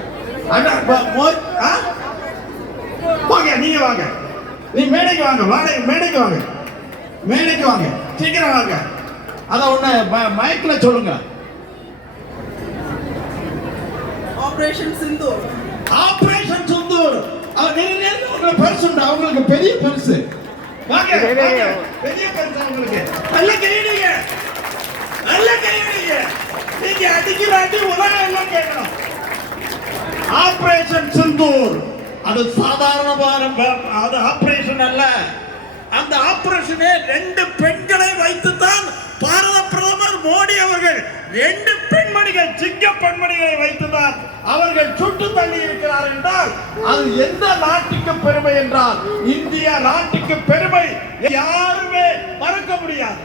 வாங்க, நீங்க வாங்க, நீ மேடைக்கு வாங்க, மேடைக்கு வாங்க, மேடைக்கு வாங்க, சீக்கிரம் வாங்க. அத ஒண்ணு மைக்ல சொல்லுங்க. ஆபரேஷன் சிந்தூர். ஆபரேஷன் சிந்தூர். அவங்க பரிசு உண்டு, அவங்களுக்கு பெரிய பரிசு. வாங்க, பெரிய பரிசு அவங்களுக்கு. நல்ல கையடிங்க, நல்ல கையடிங்க. நீங்க அடிக்கிற அடி உலகம் எல்லாம் கேட்கணும். ஆபரேஷன் சிந்தூர் அது சாதாரணமான அது ஆபரேஷன் அல்ல. அந்த ஆபரேஷனே 2 பெண்களை வைத்துத்தான் பாரத பிரதமர் மோடி அவர்கள் 2 பெண்மணிகள், சிங்க பெண்மணிகளை வைத்துதான் அவர்கள் சுட்டு தள்ளி இருக்கிறார் என்றால் அது எந்த நாட்டுக்கு பெருமை என்றால் இந்தியா நாட்டுக்கு பெருமை. யாருமே மறக்க முடியாது.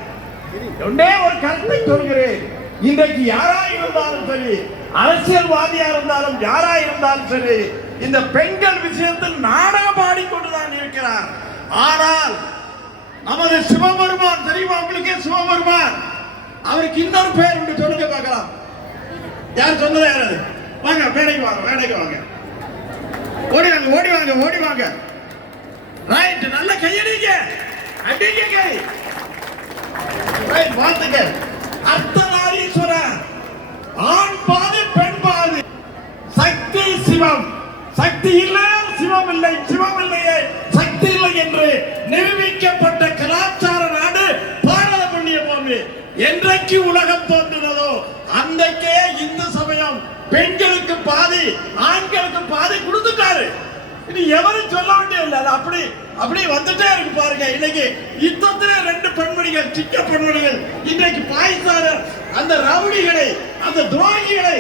ஒன்றே ஒரு கருத்தை சொல்கிறேன். இன்றைக்கு யாரா இருந்தாலும் சரி, அரசியல்வாதியா இருந்தாலும் யாரா இருந்தாலும் சரி, இந்த பெண்கள் விஷயத்தில் நாடகம் ஆடிக்கொண்டுதான் இருக்கிறார். ஆனால் நமது சிவபெருமான் தெரியுமா உங்களுக்கு? சிவபெருமான் அவருக்கு இன்னொரு பேர் உண்டு, சொல்லுங்க பார்க்கலாம். யார் சொன்னது? யாராவது வாங்க, மேடைக்கு வாங்க, மேடைக்கு வாங்க, ஓடி வாங்க, ஓடி வாங்க, ஓடி வாங்க. ரைட், நல்ல கையடிங்க, அடிங்க கை. ரைட், வாழ்த்துங்க. அர்த்தநாரீஸ்வரர், ஆண் பாதி பெண் பாதி, சக்தி சிவம். சக்தி இல்லை சிவம் இல்லை, சிவம் இல்லையே சக்தி இல்லை என்று நிரூபிக்கப்பட்ட கலாச்சார நாடு பாரத புண்ணிய பூமி. என்றைக்கு உலகம் தோன்றினதோ அன்றைக்கே இந்து சமயம் பெண்களுக்கு பாதி ஆண்களுக்கு பாதி கொடுத்துட்டாரு. இனி எவரும் சொல்ல வேண்டியதில்லை. அது அப்படி வந்துட்டே இருக்கு பாருங்க. இன்னைக்கு யுத்தத்திலே 2 பெண்மணிகள், சிக்க பெண்மணிகள் இன்றைக்கு பாய்சார அந்த ரவுடிகளை, அந்த துரோகிகளை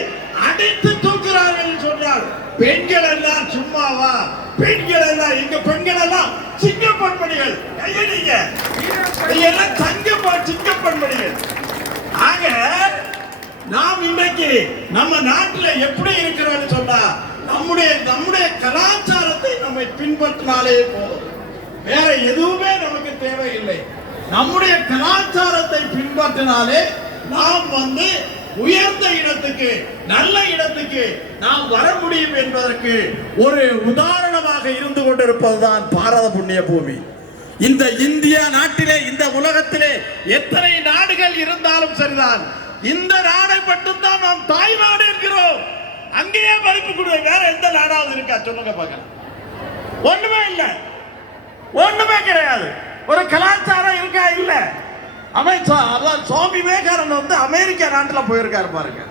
அடித்து தூக்குறார்கள் சொன்னால் பெண்கள் எல்லாம் சும்மாவா? பெண்கள் எல்லாம், எங்க பெண்கள் எல்லாம் சிங்க பெண்மணிகள். கையடிங்க, எல்லாம் சிங்க பெண்மணிகள். ஆக நாம் இன்றைக்கு நம்ம நாட்டில் எப்படி இருக்கிறோம்னு சொன்னா நம்முடைய கலாச்சாரத்தை நம்மை பின்பற்றினாலே போதும். வேற எதுவுமே நமக்கு தேவையில்லை. நம்முடைய கலாச்சாரத்தை பின்பற்றினாலே நாம் வந்து உயர்ந்த இடத்துக்கு, நல்ல இடத்துக்கு நாம் வர முடியும் என்பதற்கு ஒரு உதாரணமாக இருந்து கொண்டிருப்பதுதான் பாரத புண்ணிய பூமி. இந்த இந்தியா நாட்டிலே, இந்த உலகத்திலே எத்தனை நாடுகள் இருந்தாலும் சரிதான், இந்த நாடை மட்டும்தான் நாம் தாய் நாடு என்கிறோம். அங்கேயே மதிப்பு கொடுங்க. வேற எந்த நாடாவது இருக்கா சொல்லுங்க பார்க்கலாம். ஒண்ணுமே இல்லை, ஒண்ணுமே கிடையாது. ஒரு கலாச்சாரம் இருக்கா? இல்ல. அதான் சுவாமி விவேகானந்தர் வந்து அமெரிக்கா நாட்டில் போயிருக்காரு பாருங்க.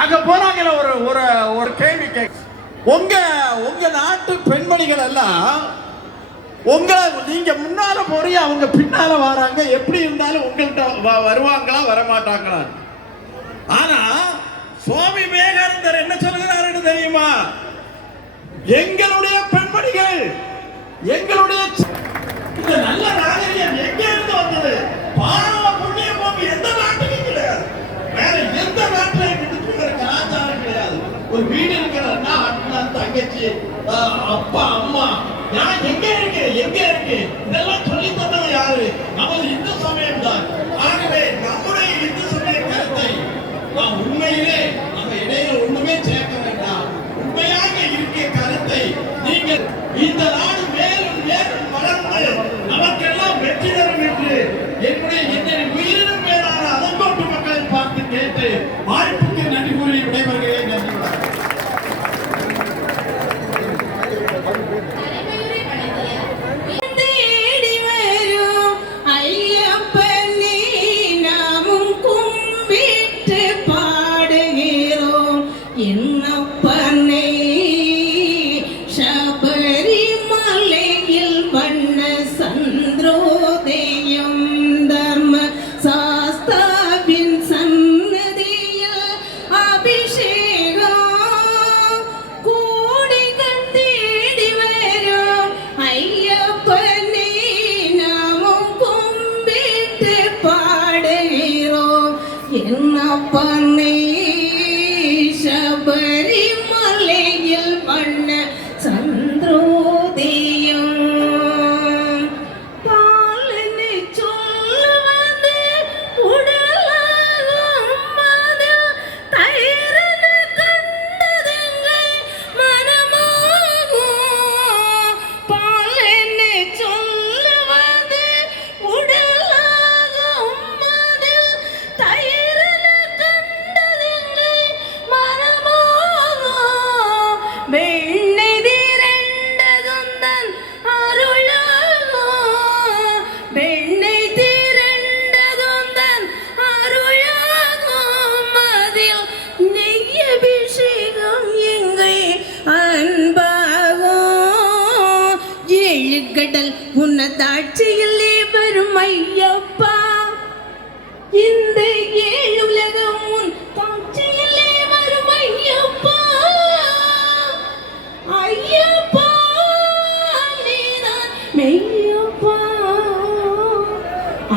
அங்க போனாங்கல ஒரு கேள்வி கேட்க, உங்க நாட்டு பெண்மணிகள் எல்லாம் நீங்க முன்னால போறீங்க, அவங்க பின்னால வராங்க, எப்படி இருந்தாலும் உங்கள்கிட்ட வருவாங்களா வரமாட்டாங்களா? ஆனா சுவாமி விவேகானந்தர் என்ன சொல்கிறாரு தெரியுமா? எங்களுடைய பெண்மணிகள், எங்களுடைய இந்த நல்ல நாகரிகம் எங்க இருந்து வந்தது? பாரத புண்ணிய பூமி எந்த நாட்டுக்கும் கிடையாது. வேற எந்த நாட்டிலையும் விடுத்துக்கிற கலாச்சாரம் கிடையாது. ஒரு வீடு இருக்கிறதுனா அண்ணன், தங்கச்சி, அப்பா, அம்மா, நான் எங்க இருக்கு இதெல்லாம் சொல்லி தந்தது யாரு? நமது இந்து சமயம் தான். ஆகவே நம்முடைய இந்து சமய கருத்தை நாம் உண்மையிலே நம்ம இடையில ஒண்ணுமே சேர்க்க வேண்டாம். உண்மையாக இந்த நாடு மேலும் மேலும் வளர்ந்து நமக்கெல்லாம் வெற்றி தரும் என்று என்னுடைய உயிரினும் மேலான அதங்கோட்டு மக்களை பார்த்து கேட்டு வாய்ப்புக்கு நன்றி கூறி விடைபெறுகிறேன். நன்றி. தேடி வரும் ஐயப்பனே நாமும் கும்பிட்டு பாடுகிறோம் என்னப்பனே சபரிமலையில் வண்ண சந்திரோதயம் தர்ம சாஸ்தாவின் சன்னதியில் அபிஷேகம் கோடிகள் தேடி வரும் ஐயப்பனே நாமும் கும்பிட்டு பாடுகிறோம் என்னப்பனே சபரிமலையில் வண்ண சந்திரோதயம் பாலனை சொல்லுவது உடலாகும் மதில் தயிரன கண்டதெங்கள் மனமாகும் பாலனை சொல்லுவது உடலாகும் மதில் தயிரன கண்டதெங்கள் மனமாகும் வெண்ணெய் திரண்டதுந்தன் அருளாகும் வெண்ணெய் திரண்டதுந்தன் அருளாகும் அதில் நெய் அபிஷேகம் எங்கை அன்பாகும் ஏழு கடல் உன்னதாட்சியிலே வரும் ஐயப்பா இந்த ஏழு உலகம் உன் காட்சியிலே வரும் ஐயப்பா ஐயப்பா நீதான் மெய்யப்பா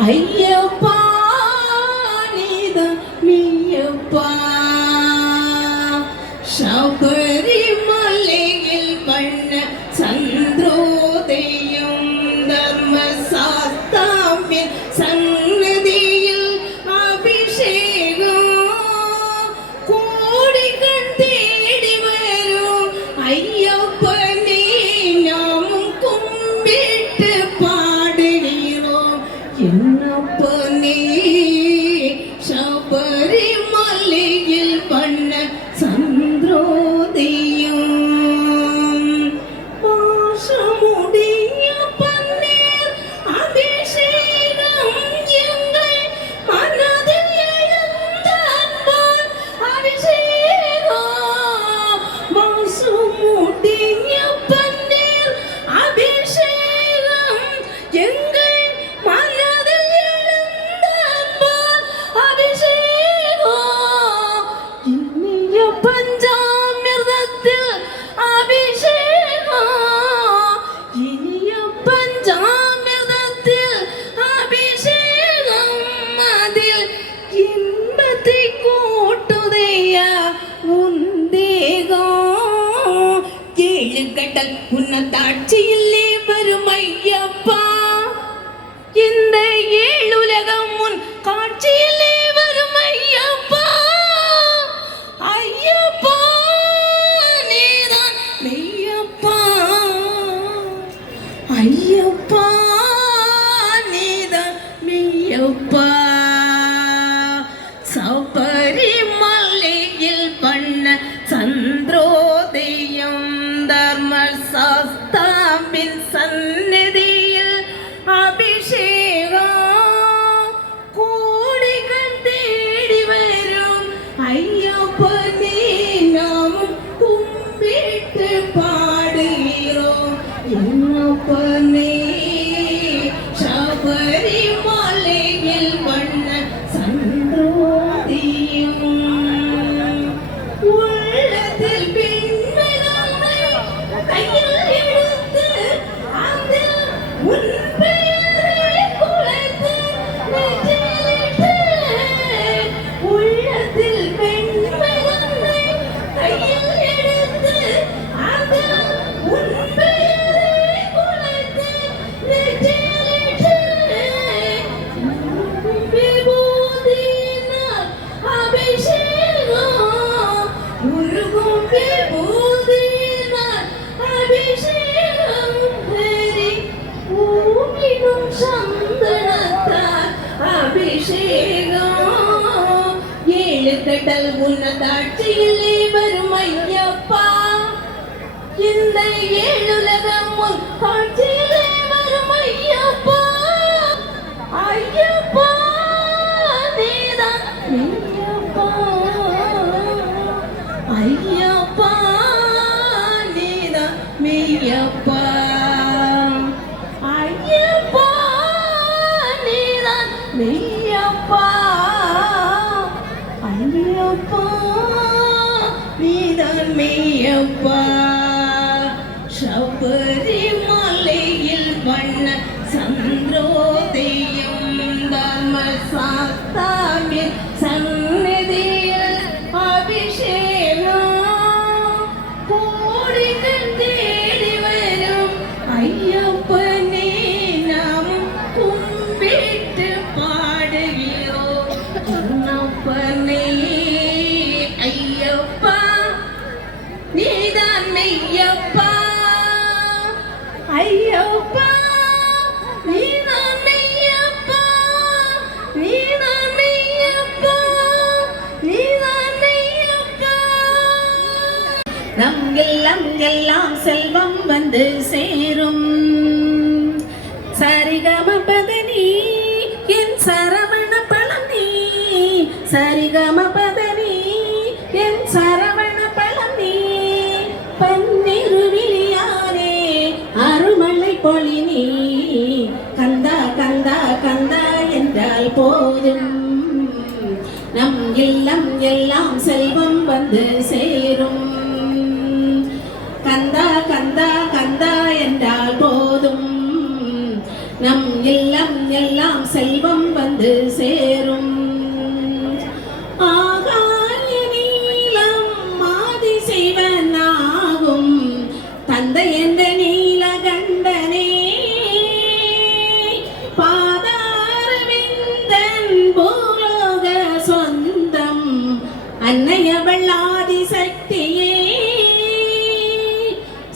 ஐயப்பா நீதான் மெய்யப்பா சபரிமலையில் வண்ண சந்திரோதயம் தர்ம சாஸ்தாவின் சன்னதியில் அபிஷேகம் கோடிகள் தேடி வரும் ஐயப்பனே நாமும் கும்பிட்டு பாடுகிறோம் என்னப்பனே சபரிமலையில் வண்ண சந்திரோதயம் பாசமுடைய பன்னீர் அபிஷேகம் எங்கள் மனதில் எழுந்த அன்பால் அபிஷேகம் பாசமுடைய பன்னீர் அபிஷேகம் எங்கள் மனதில் எழுந்த அன்பால் அபிஷேகம் இனிய பஞ்சாமிர்தத்தில் அபிஷேகம் இனிய பஞ்சாமிர்தத்தில் அபிஷேகம் அதில் இன்பத்தை கூட்டுதையா உன் தேகம் ஏழு கடல் உன்னதாட்சியிலே வரும் ஐயப்பா இந்த ஏழுலகம் உன் காட்சியிலே வரும் ஐயப்பா ஐயப்பா நீதான் மெய்யப்பா ஐயப்பா நீதான் மெய்யப்பா சபரிமலையில் வண்ண சந்திரோதயம் தர்ம சாஸ்தாவின் சந்நிதியில் அபிஷேகம் கோடிகள் தேடி வரும் ஐயப்பனே நாமும் கும்பிட்டு பாடுகிறோம் என்னப்பனே சபரிமலையில் வண்ண சந்திரோதயம் உள்ளத்தில் பெண்மை கையில் எடுத்து அந்த உன்னதாட்சியிலே வரும் ஐயப்பா இந்த ஏழுலகம் உன் காட்சியிலே வரும் ஐயப்பா ஐயப்பா நீதான் ஐயப்பா ஐயப்பா நீதான் மெய்யப்பா ஐயப்பா நீதான் மெய்யப்பா ஐயப்பா நீதான் மெய்யப்பா சபரிமலையில் வண்ண சந்திரோதயம் தர்மசாஸ்தாமி சந்நிதியில் அபிஷேகம் கோடிகள் தேடி வரும் ஐயப்பனே நாம் கும்பிட்டு பாடுகிறோம் உன்னப்பனே ஐயப்பா நீதான் மெய்யப்பா ஐயப்பா நீதான் மெய்யப்பா நீதான் மெய்யப்பா நீதான் மெய்யப்பா நம் எல்லாம் செல்வம் வந்து சேரும் சரிகமபதனி என் சரவண பழனி சரிகமபதனி என் சரவண பழனி பன்னிருவிழியாரே அருமலை பொழினி கந்தா கந்தா கந்தா என்றால் போதும் நம் எல்லாம் செல்வம் வந்து சேரும் கந்தா கந்தா கந்தா என்றால் போதும் நம் எல்லாம் செல்வம் வந்து சேரும் ஆகாய நீலம் மாதி செய்வனாகும் தந்தை என்ற நீலகண்டனே பாதாரவிந்தன் பூலோக சொந்தம் அன்னையவள் ஆதிசக்தியே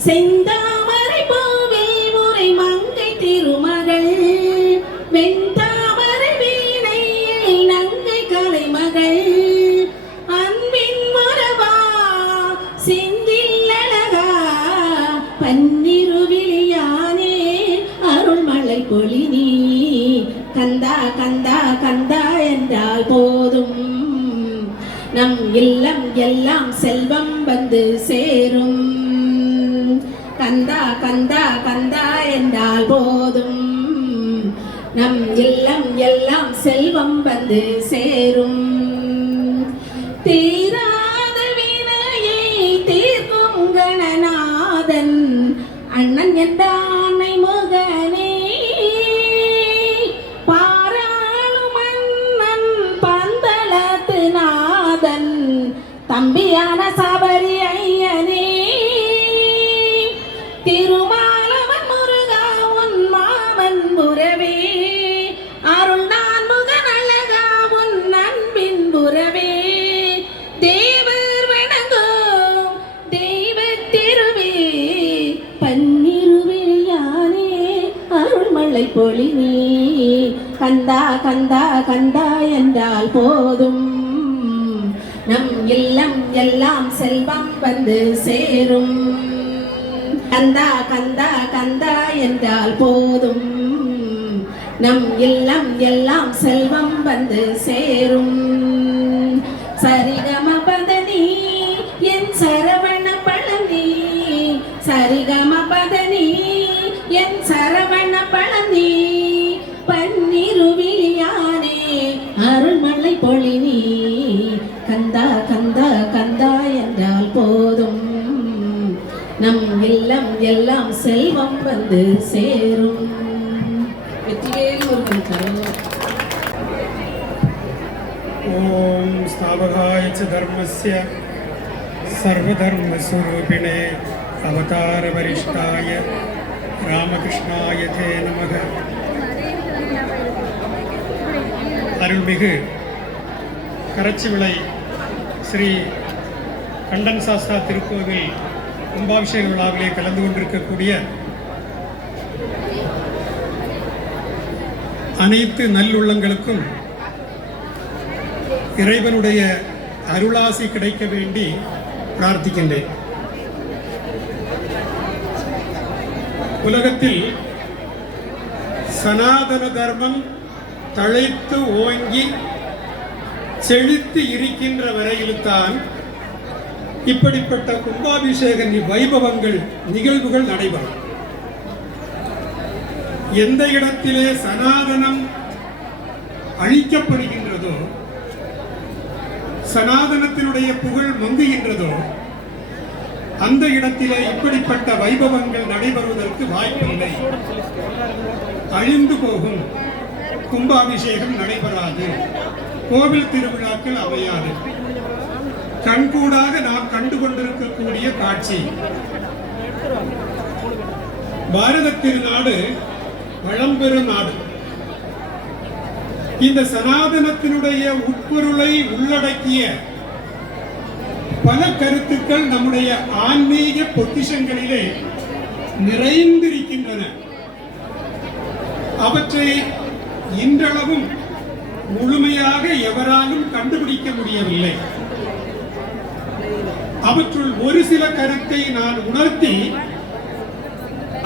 செந்தாமரை பூவில் முறை மங்கை திருமகள் வெண்தாமரை வீணையில் நங்கை கலைமகள் அன்பின் மரவா செந்தில்லழகா பன்னிருவிழியானே அருள்மலை பொழினி கந்தா கந்தா கந்தா என்றால் போதும் நம் எல்லாம் செல்வம் வந்து சேரும் கந்தா கந்தா கந்தா என்றால் போதும் நம் எல்லாம் செல்வம் வந்து சேரும் தீராத வினையை தீர்க்கும் கணநாதன் அண்ணன் என்ற ஆணை முகனே பாராளு மன்னன் பந்தளத்து நாதன் தம்பியான சபரி ஐயனே திருமாலவன் முருகா உன் மாமன் புறவே அருள் நான் முகன் அழகா உன் அன்பின் புறவே தேவர் வணங்கும் தெய்வ திருவே பன்னிருவிழியானே அருள்மலை பொழினி கந்தா கந்தா கந்தா என்றால் போதும் நம் எல்லாம் செல்வம் வந்து சேரும் கந்தா கந்தா கந்தா என்றால் போதும் நம் எல்லாம் செல்வம் வந்து சேரும் சரிகமபதனி என் சரவண பழனி சரிகமபதனி என் சரவண பழனி பன்னிருவிழியானே அருள்மலை பொழினி கந்தா கந்தா கந்தா என்றால் போதும் நம் எல்லாம் செல்வம் வந்து சேரும் வெற்றிவேல் முருகன் கரோர். ஓம் ஸ்தாபகாய ச தர்மஸ்ய சர்வதர்மஸ்வரூபிணே அவதார வரிஷ்டாய ராமகிருஷ்ணாய தே நமக. அருள்மிகு கரச்சிவிளை ஸ்ரீ கண்டன் சாஸ்தா திருக்கோவில் கும்பாபிஷேக விழாவிலே கலந்து கொண்டிருக்கக்கூடிய அனைத்து நல்லுள்ளங்களுக்கும் இறைவனுடைய அருளாசி கிடைக்க வேண்டி பிரார்த்திக்கின்றேன். உலகத்தில் சனாதன தர்மம் தழைத்து ஓங்கி செழித்து இருக்கின்ற வரையில்தான் இப்படிப்பட்ட கும்பாபிஷேக வைபவங்கள் நிகழ்வுகள் நடைபெறும். எந்த இடத்திலே சனாதனம் அழிக்கப்படுகின்றதோ, சனாதனத்தினுடைய புகழ் மங்குகின்றதோ, அந்த இடத்திலே இப்படிப்பட்ட வைபவங்கள் நடைபெறுவதற்கு வாய்ப்பில்லை. அழிந்து போகும், கும்பாபிஷேகம் நடைபெறாது, கோவில் திருவிழாக்கள் அமையாது. கண்கூடாக நாம் கண்டு கொண்டிருக்கக்கூடிய காட்சி. பாரத திருநாடு பழம்பெரும் நாடு. இந்த சனாதனத்தினுடைய உட்பொருளை உள்ளடக்கிய பல கருத்துக்கள் நம்முடைய ஆன்மீக பொக்கிஷங்களிலே நிறைந்திருக்கின்றன. அவற்றை இன்றளவும் முழுமையாக எவராலும் கண்டுபிடிக்க முடியவில்லை. அவற்றுள் ஒரு சில கருத்தை நான் உணர்த்தி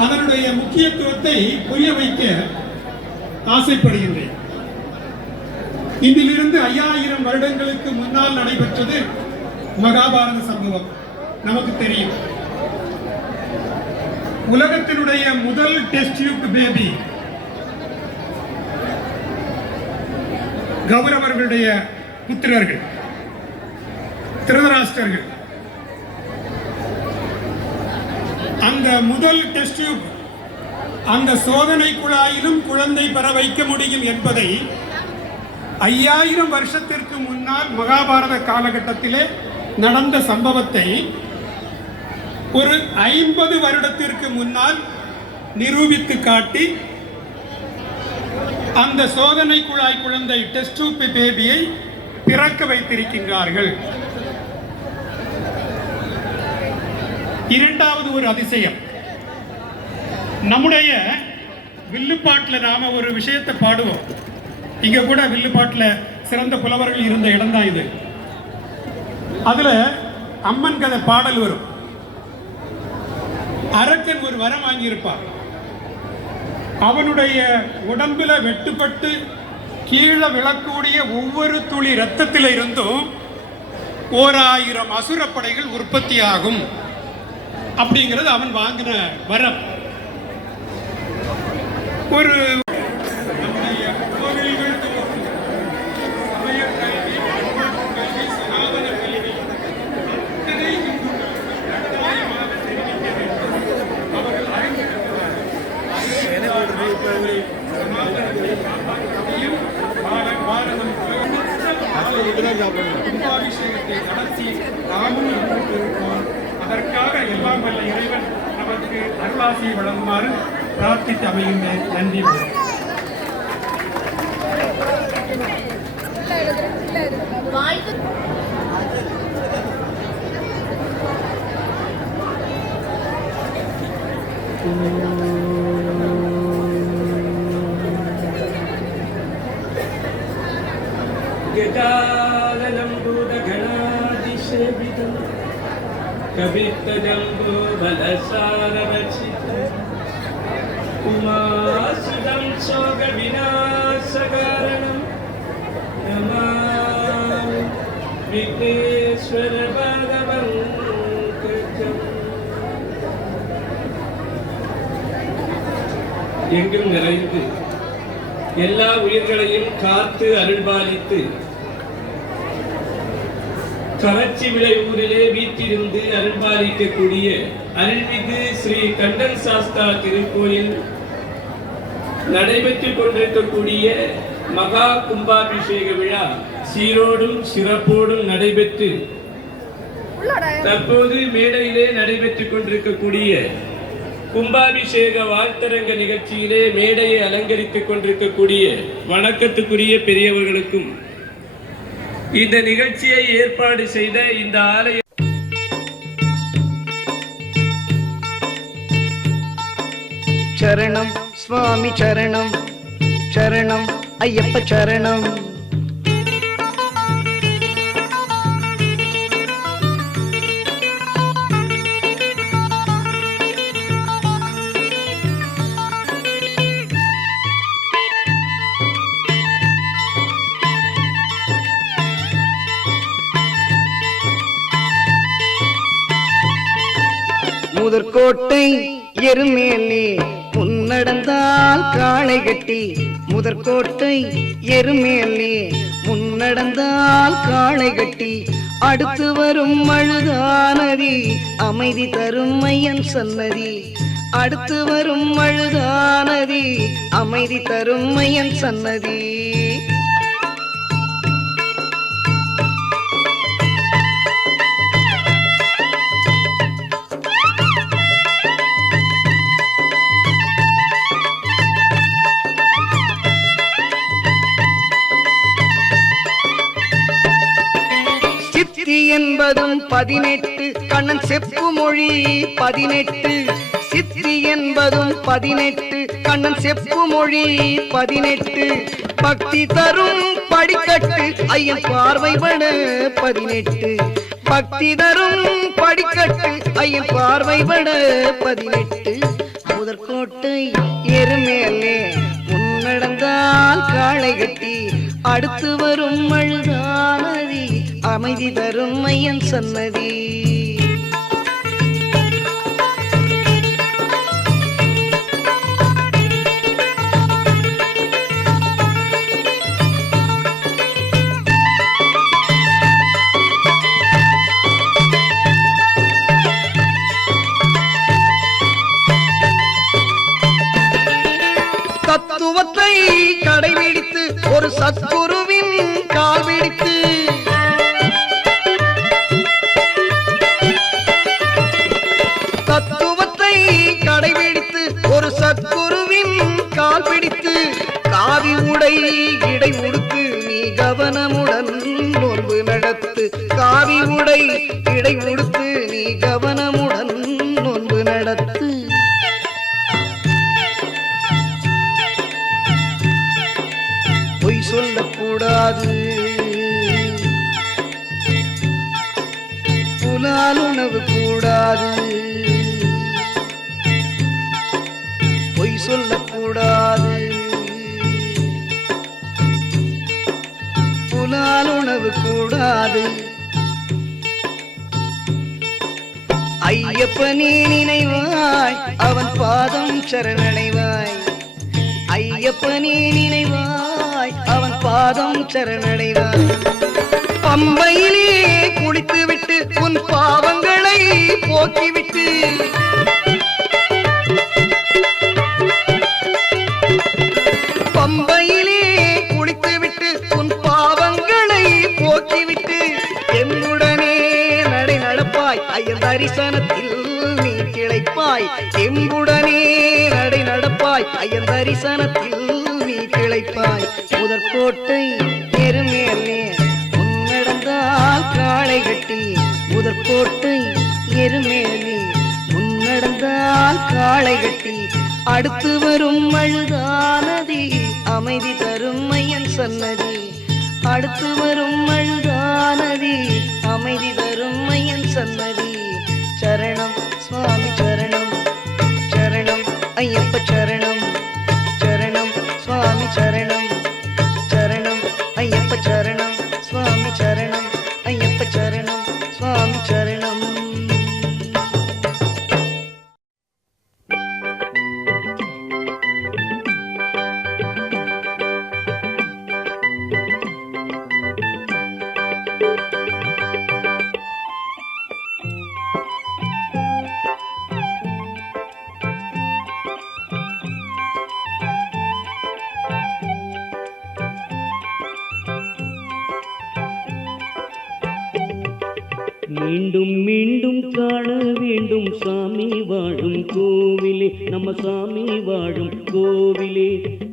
அதனுடைய முக்கியத்துவத்தை புரிய வைக்க ஆசைப்படுகின்றேன். இதிலிருந்து 5000 வருடங்களுக்கு முன்னால் நடைபெற்றது மகாபாரத சம்பவம் நமக்கு தெரியும். உலகத்தினுடைய முதல் டெஸ்ட் டியூப் பேபி கௌரவர்களுடைய புத்திரர்கள் திருதராஷ்டிரர்கள். அந்த முதல் டெஸ்ட் டியூப் அந்த சோதனை குழாயிலும் குழந்தை பெற வைக்க முடியும் என்பதை 5000 வருஷத்திற்கு முன்னால் மகாபாரத காலகட்டத்திலே நடந்த சம்பவத்தை ஒரு 50 வருடத்திற்கு முன்னால் நிரூபித்து காட்டி அந்த சோதனை குழாய் குழந்தை டெஸ்ட் டியூப் பேபியை பிறக்க வைத்திருக்கின்றார்கள். இரண்டாவது ஒரு அதிசயம், நம்முடைய வில்லுப்பாட்டில் நாம ஒரு விஷயத்தை பாடுவோம். இங்க கூட வில்லுப்பாட்டில் சிறந்த புலவர்கள் இருந்த இடம் தான் இது. அதுல அம்மன் கதை பாடல் வரும். அரக்கன் ஒரு வரம் வாங்கியிருப்பார். அவனுடைய உடம்புல வெட்டுப்பட்டு கீழே விழக்கூடிய ஒவ்வொரு துளி ரத்தத்தில் இருந்தும் 1000 அசுரப்படைகள் உற்பத்தி ஆகும் அப்படிங்கிறது அவன் வாங்கின வரம். ஒரு கும்பாபிஷேகத்தை நடத்தி நாமும் இருப்போம். அதற்காக எல்லாம் வல்ல இறைவன் நமக்கு அருளாசியை வழங்குமாறு பிரார்த்தித்து அமைகின்றேன். நன்றி. गजाननम्बूदगणादिसेवितं कवित्तजम्बूफलसाररचितं उमासुतं शोकविनाशकारणं नमामि विघ्नेश्वरपदपङ्कजम्. எங்கும் நிறைந்து எல்லா உயிர்களையும் காத்து அருள்பாலித்து கரச்சி விளை ஊரிலே வீட்டிலிருந்து அருள்பாலிக்கக்கூடிய அருள்மிகு ஸ்ரீ கண்டன் சாஸ்தா திருக்கோயில் நடைபெற்றுக் கொண்டிருக்கக்கூடிய மகா கும்பாபிஷேக விழா சீரோடும் சிறப்போடும் நடைபெற்று தற்போது மேடையிலே நடைபெற்றுக் கொண்டிருக்கக்கூடிய கும்பாபிஷேக வாழ்த்தரங்க நிகழ்ச்சியிலே மேடையை அலங்கரித்துக் கொண்டிருக்கக்கூடிய வணக்கத்துக்குரிய பெரியவர்களுக்கும் இந்த நிகழ்ச்சியை ஏற்பாடு செய்த இந்த ஆலய சரணம் சுவாமி சரணம் சரணம் ஐயப்ப சரணம் முதற்கோட்டை எருமேலே முன்னடந்தால் காளை கட்டி முதற்கோட்டை எருமேலே முன்னடந்தால் காளை கட்டி அடுத்து வரும் அழுதானதி அமைதி தரும் மையன் சன்னதி அடுத்து வரும் அழுதானதி அமைதி தரும் மையன் சன்னதி சித்தி என்பதும் 18 கண்ணன் செப்பு மொழி 18 சித்தி என்பதும் 18 கண்ணன் செப்பு மொழி 18 பக்தி தரும் படிக்கட்டு ஐயன் பார்வைபட 18 பக்தி தரும் படிக்கட்டு ஐயன் பார்வைபட 18 முதற்கோட்டை எருமேலே முன்னடந்தால் காளை கட்டி அடுத்து வரும் அழுதானதி அமைதி தரும் மையன் சன்னதி தத்துவத்தை கடைபிடித்து ஒரு சத்குருவின் கால் பிடித்து தத்துவத்தை கடைபிடித்து ஒரு சத்குருவின் கால் பிடித்து காவி உடை இடை உடுத்து நீ கவனமுடன் நோன்பு நடத்து காவி உடை இடை உடுத்து நீ கவனமுடன் நோன்பு நடத்து பொய் சொல்லக்கூடாது புலால் உணவு கூடாது பொய் சொல்லக்கூடாது புலால் உணவு கூடாது ஐயப்பனே நினைவாய் அவன் பாதம் சரணடைவாய் ஐயப்பனே நினைவாய் அவன் பாதம் சரணடைவாய் பம்பையிலே குளித்து விட்டு உன் பாவங்களை போக்கிவிட்டு பம்பையிலே குளித்து விட்டு உன் பாவங்களை போக்கிவிட்டு என்னுடனே நடை நடப்பாய் ஐயன் தரிசனத்தில் நீ கிளைப்பாய் எம்புடனே நடை நடப்பாய் ஐயன் தரிசனத்தில் நீ கிளைப்பாய் முதற்கோட்டை எருமேலே முன்னடந்தால் காளை கட்டி முதற்கோட்டை எருமேலே முன்னடந்தால் காளை கட்டி அடுத்து வரும் அழுதானதி அமைதி தரும் மையன் சன்னதி அடுத்து வரும் அழுதானதி அமைதி தரும் மையன் சன்னதி சரணம் சுவாமி சரணம் சரணம் ஐயப்ப சரணம் சரணம் சுவாமி சரணம் சரணம் ஐயப்ப சரணம் சுவாமி சரணம் ஐயப்ப சரணம் சுவாமி சரணம் மீண்டும் மீண்டும் காண வேண்டும் சாமி வாழும் கோவிலே நம்ம சாமி வாழும் கோவிலே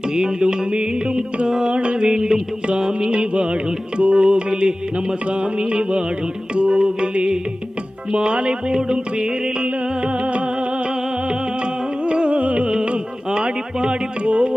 மீண்டும் மீண்டும் காண வேண்டும் சாமி வாழும் கோவிலே நம்ம சாமி வாழும் கோவிலே மாலை போடும் பேரெல்லாம் ஆடி பாடி போவோம்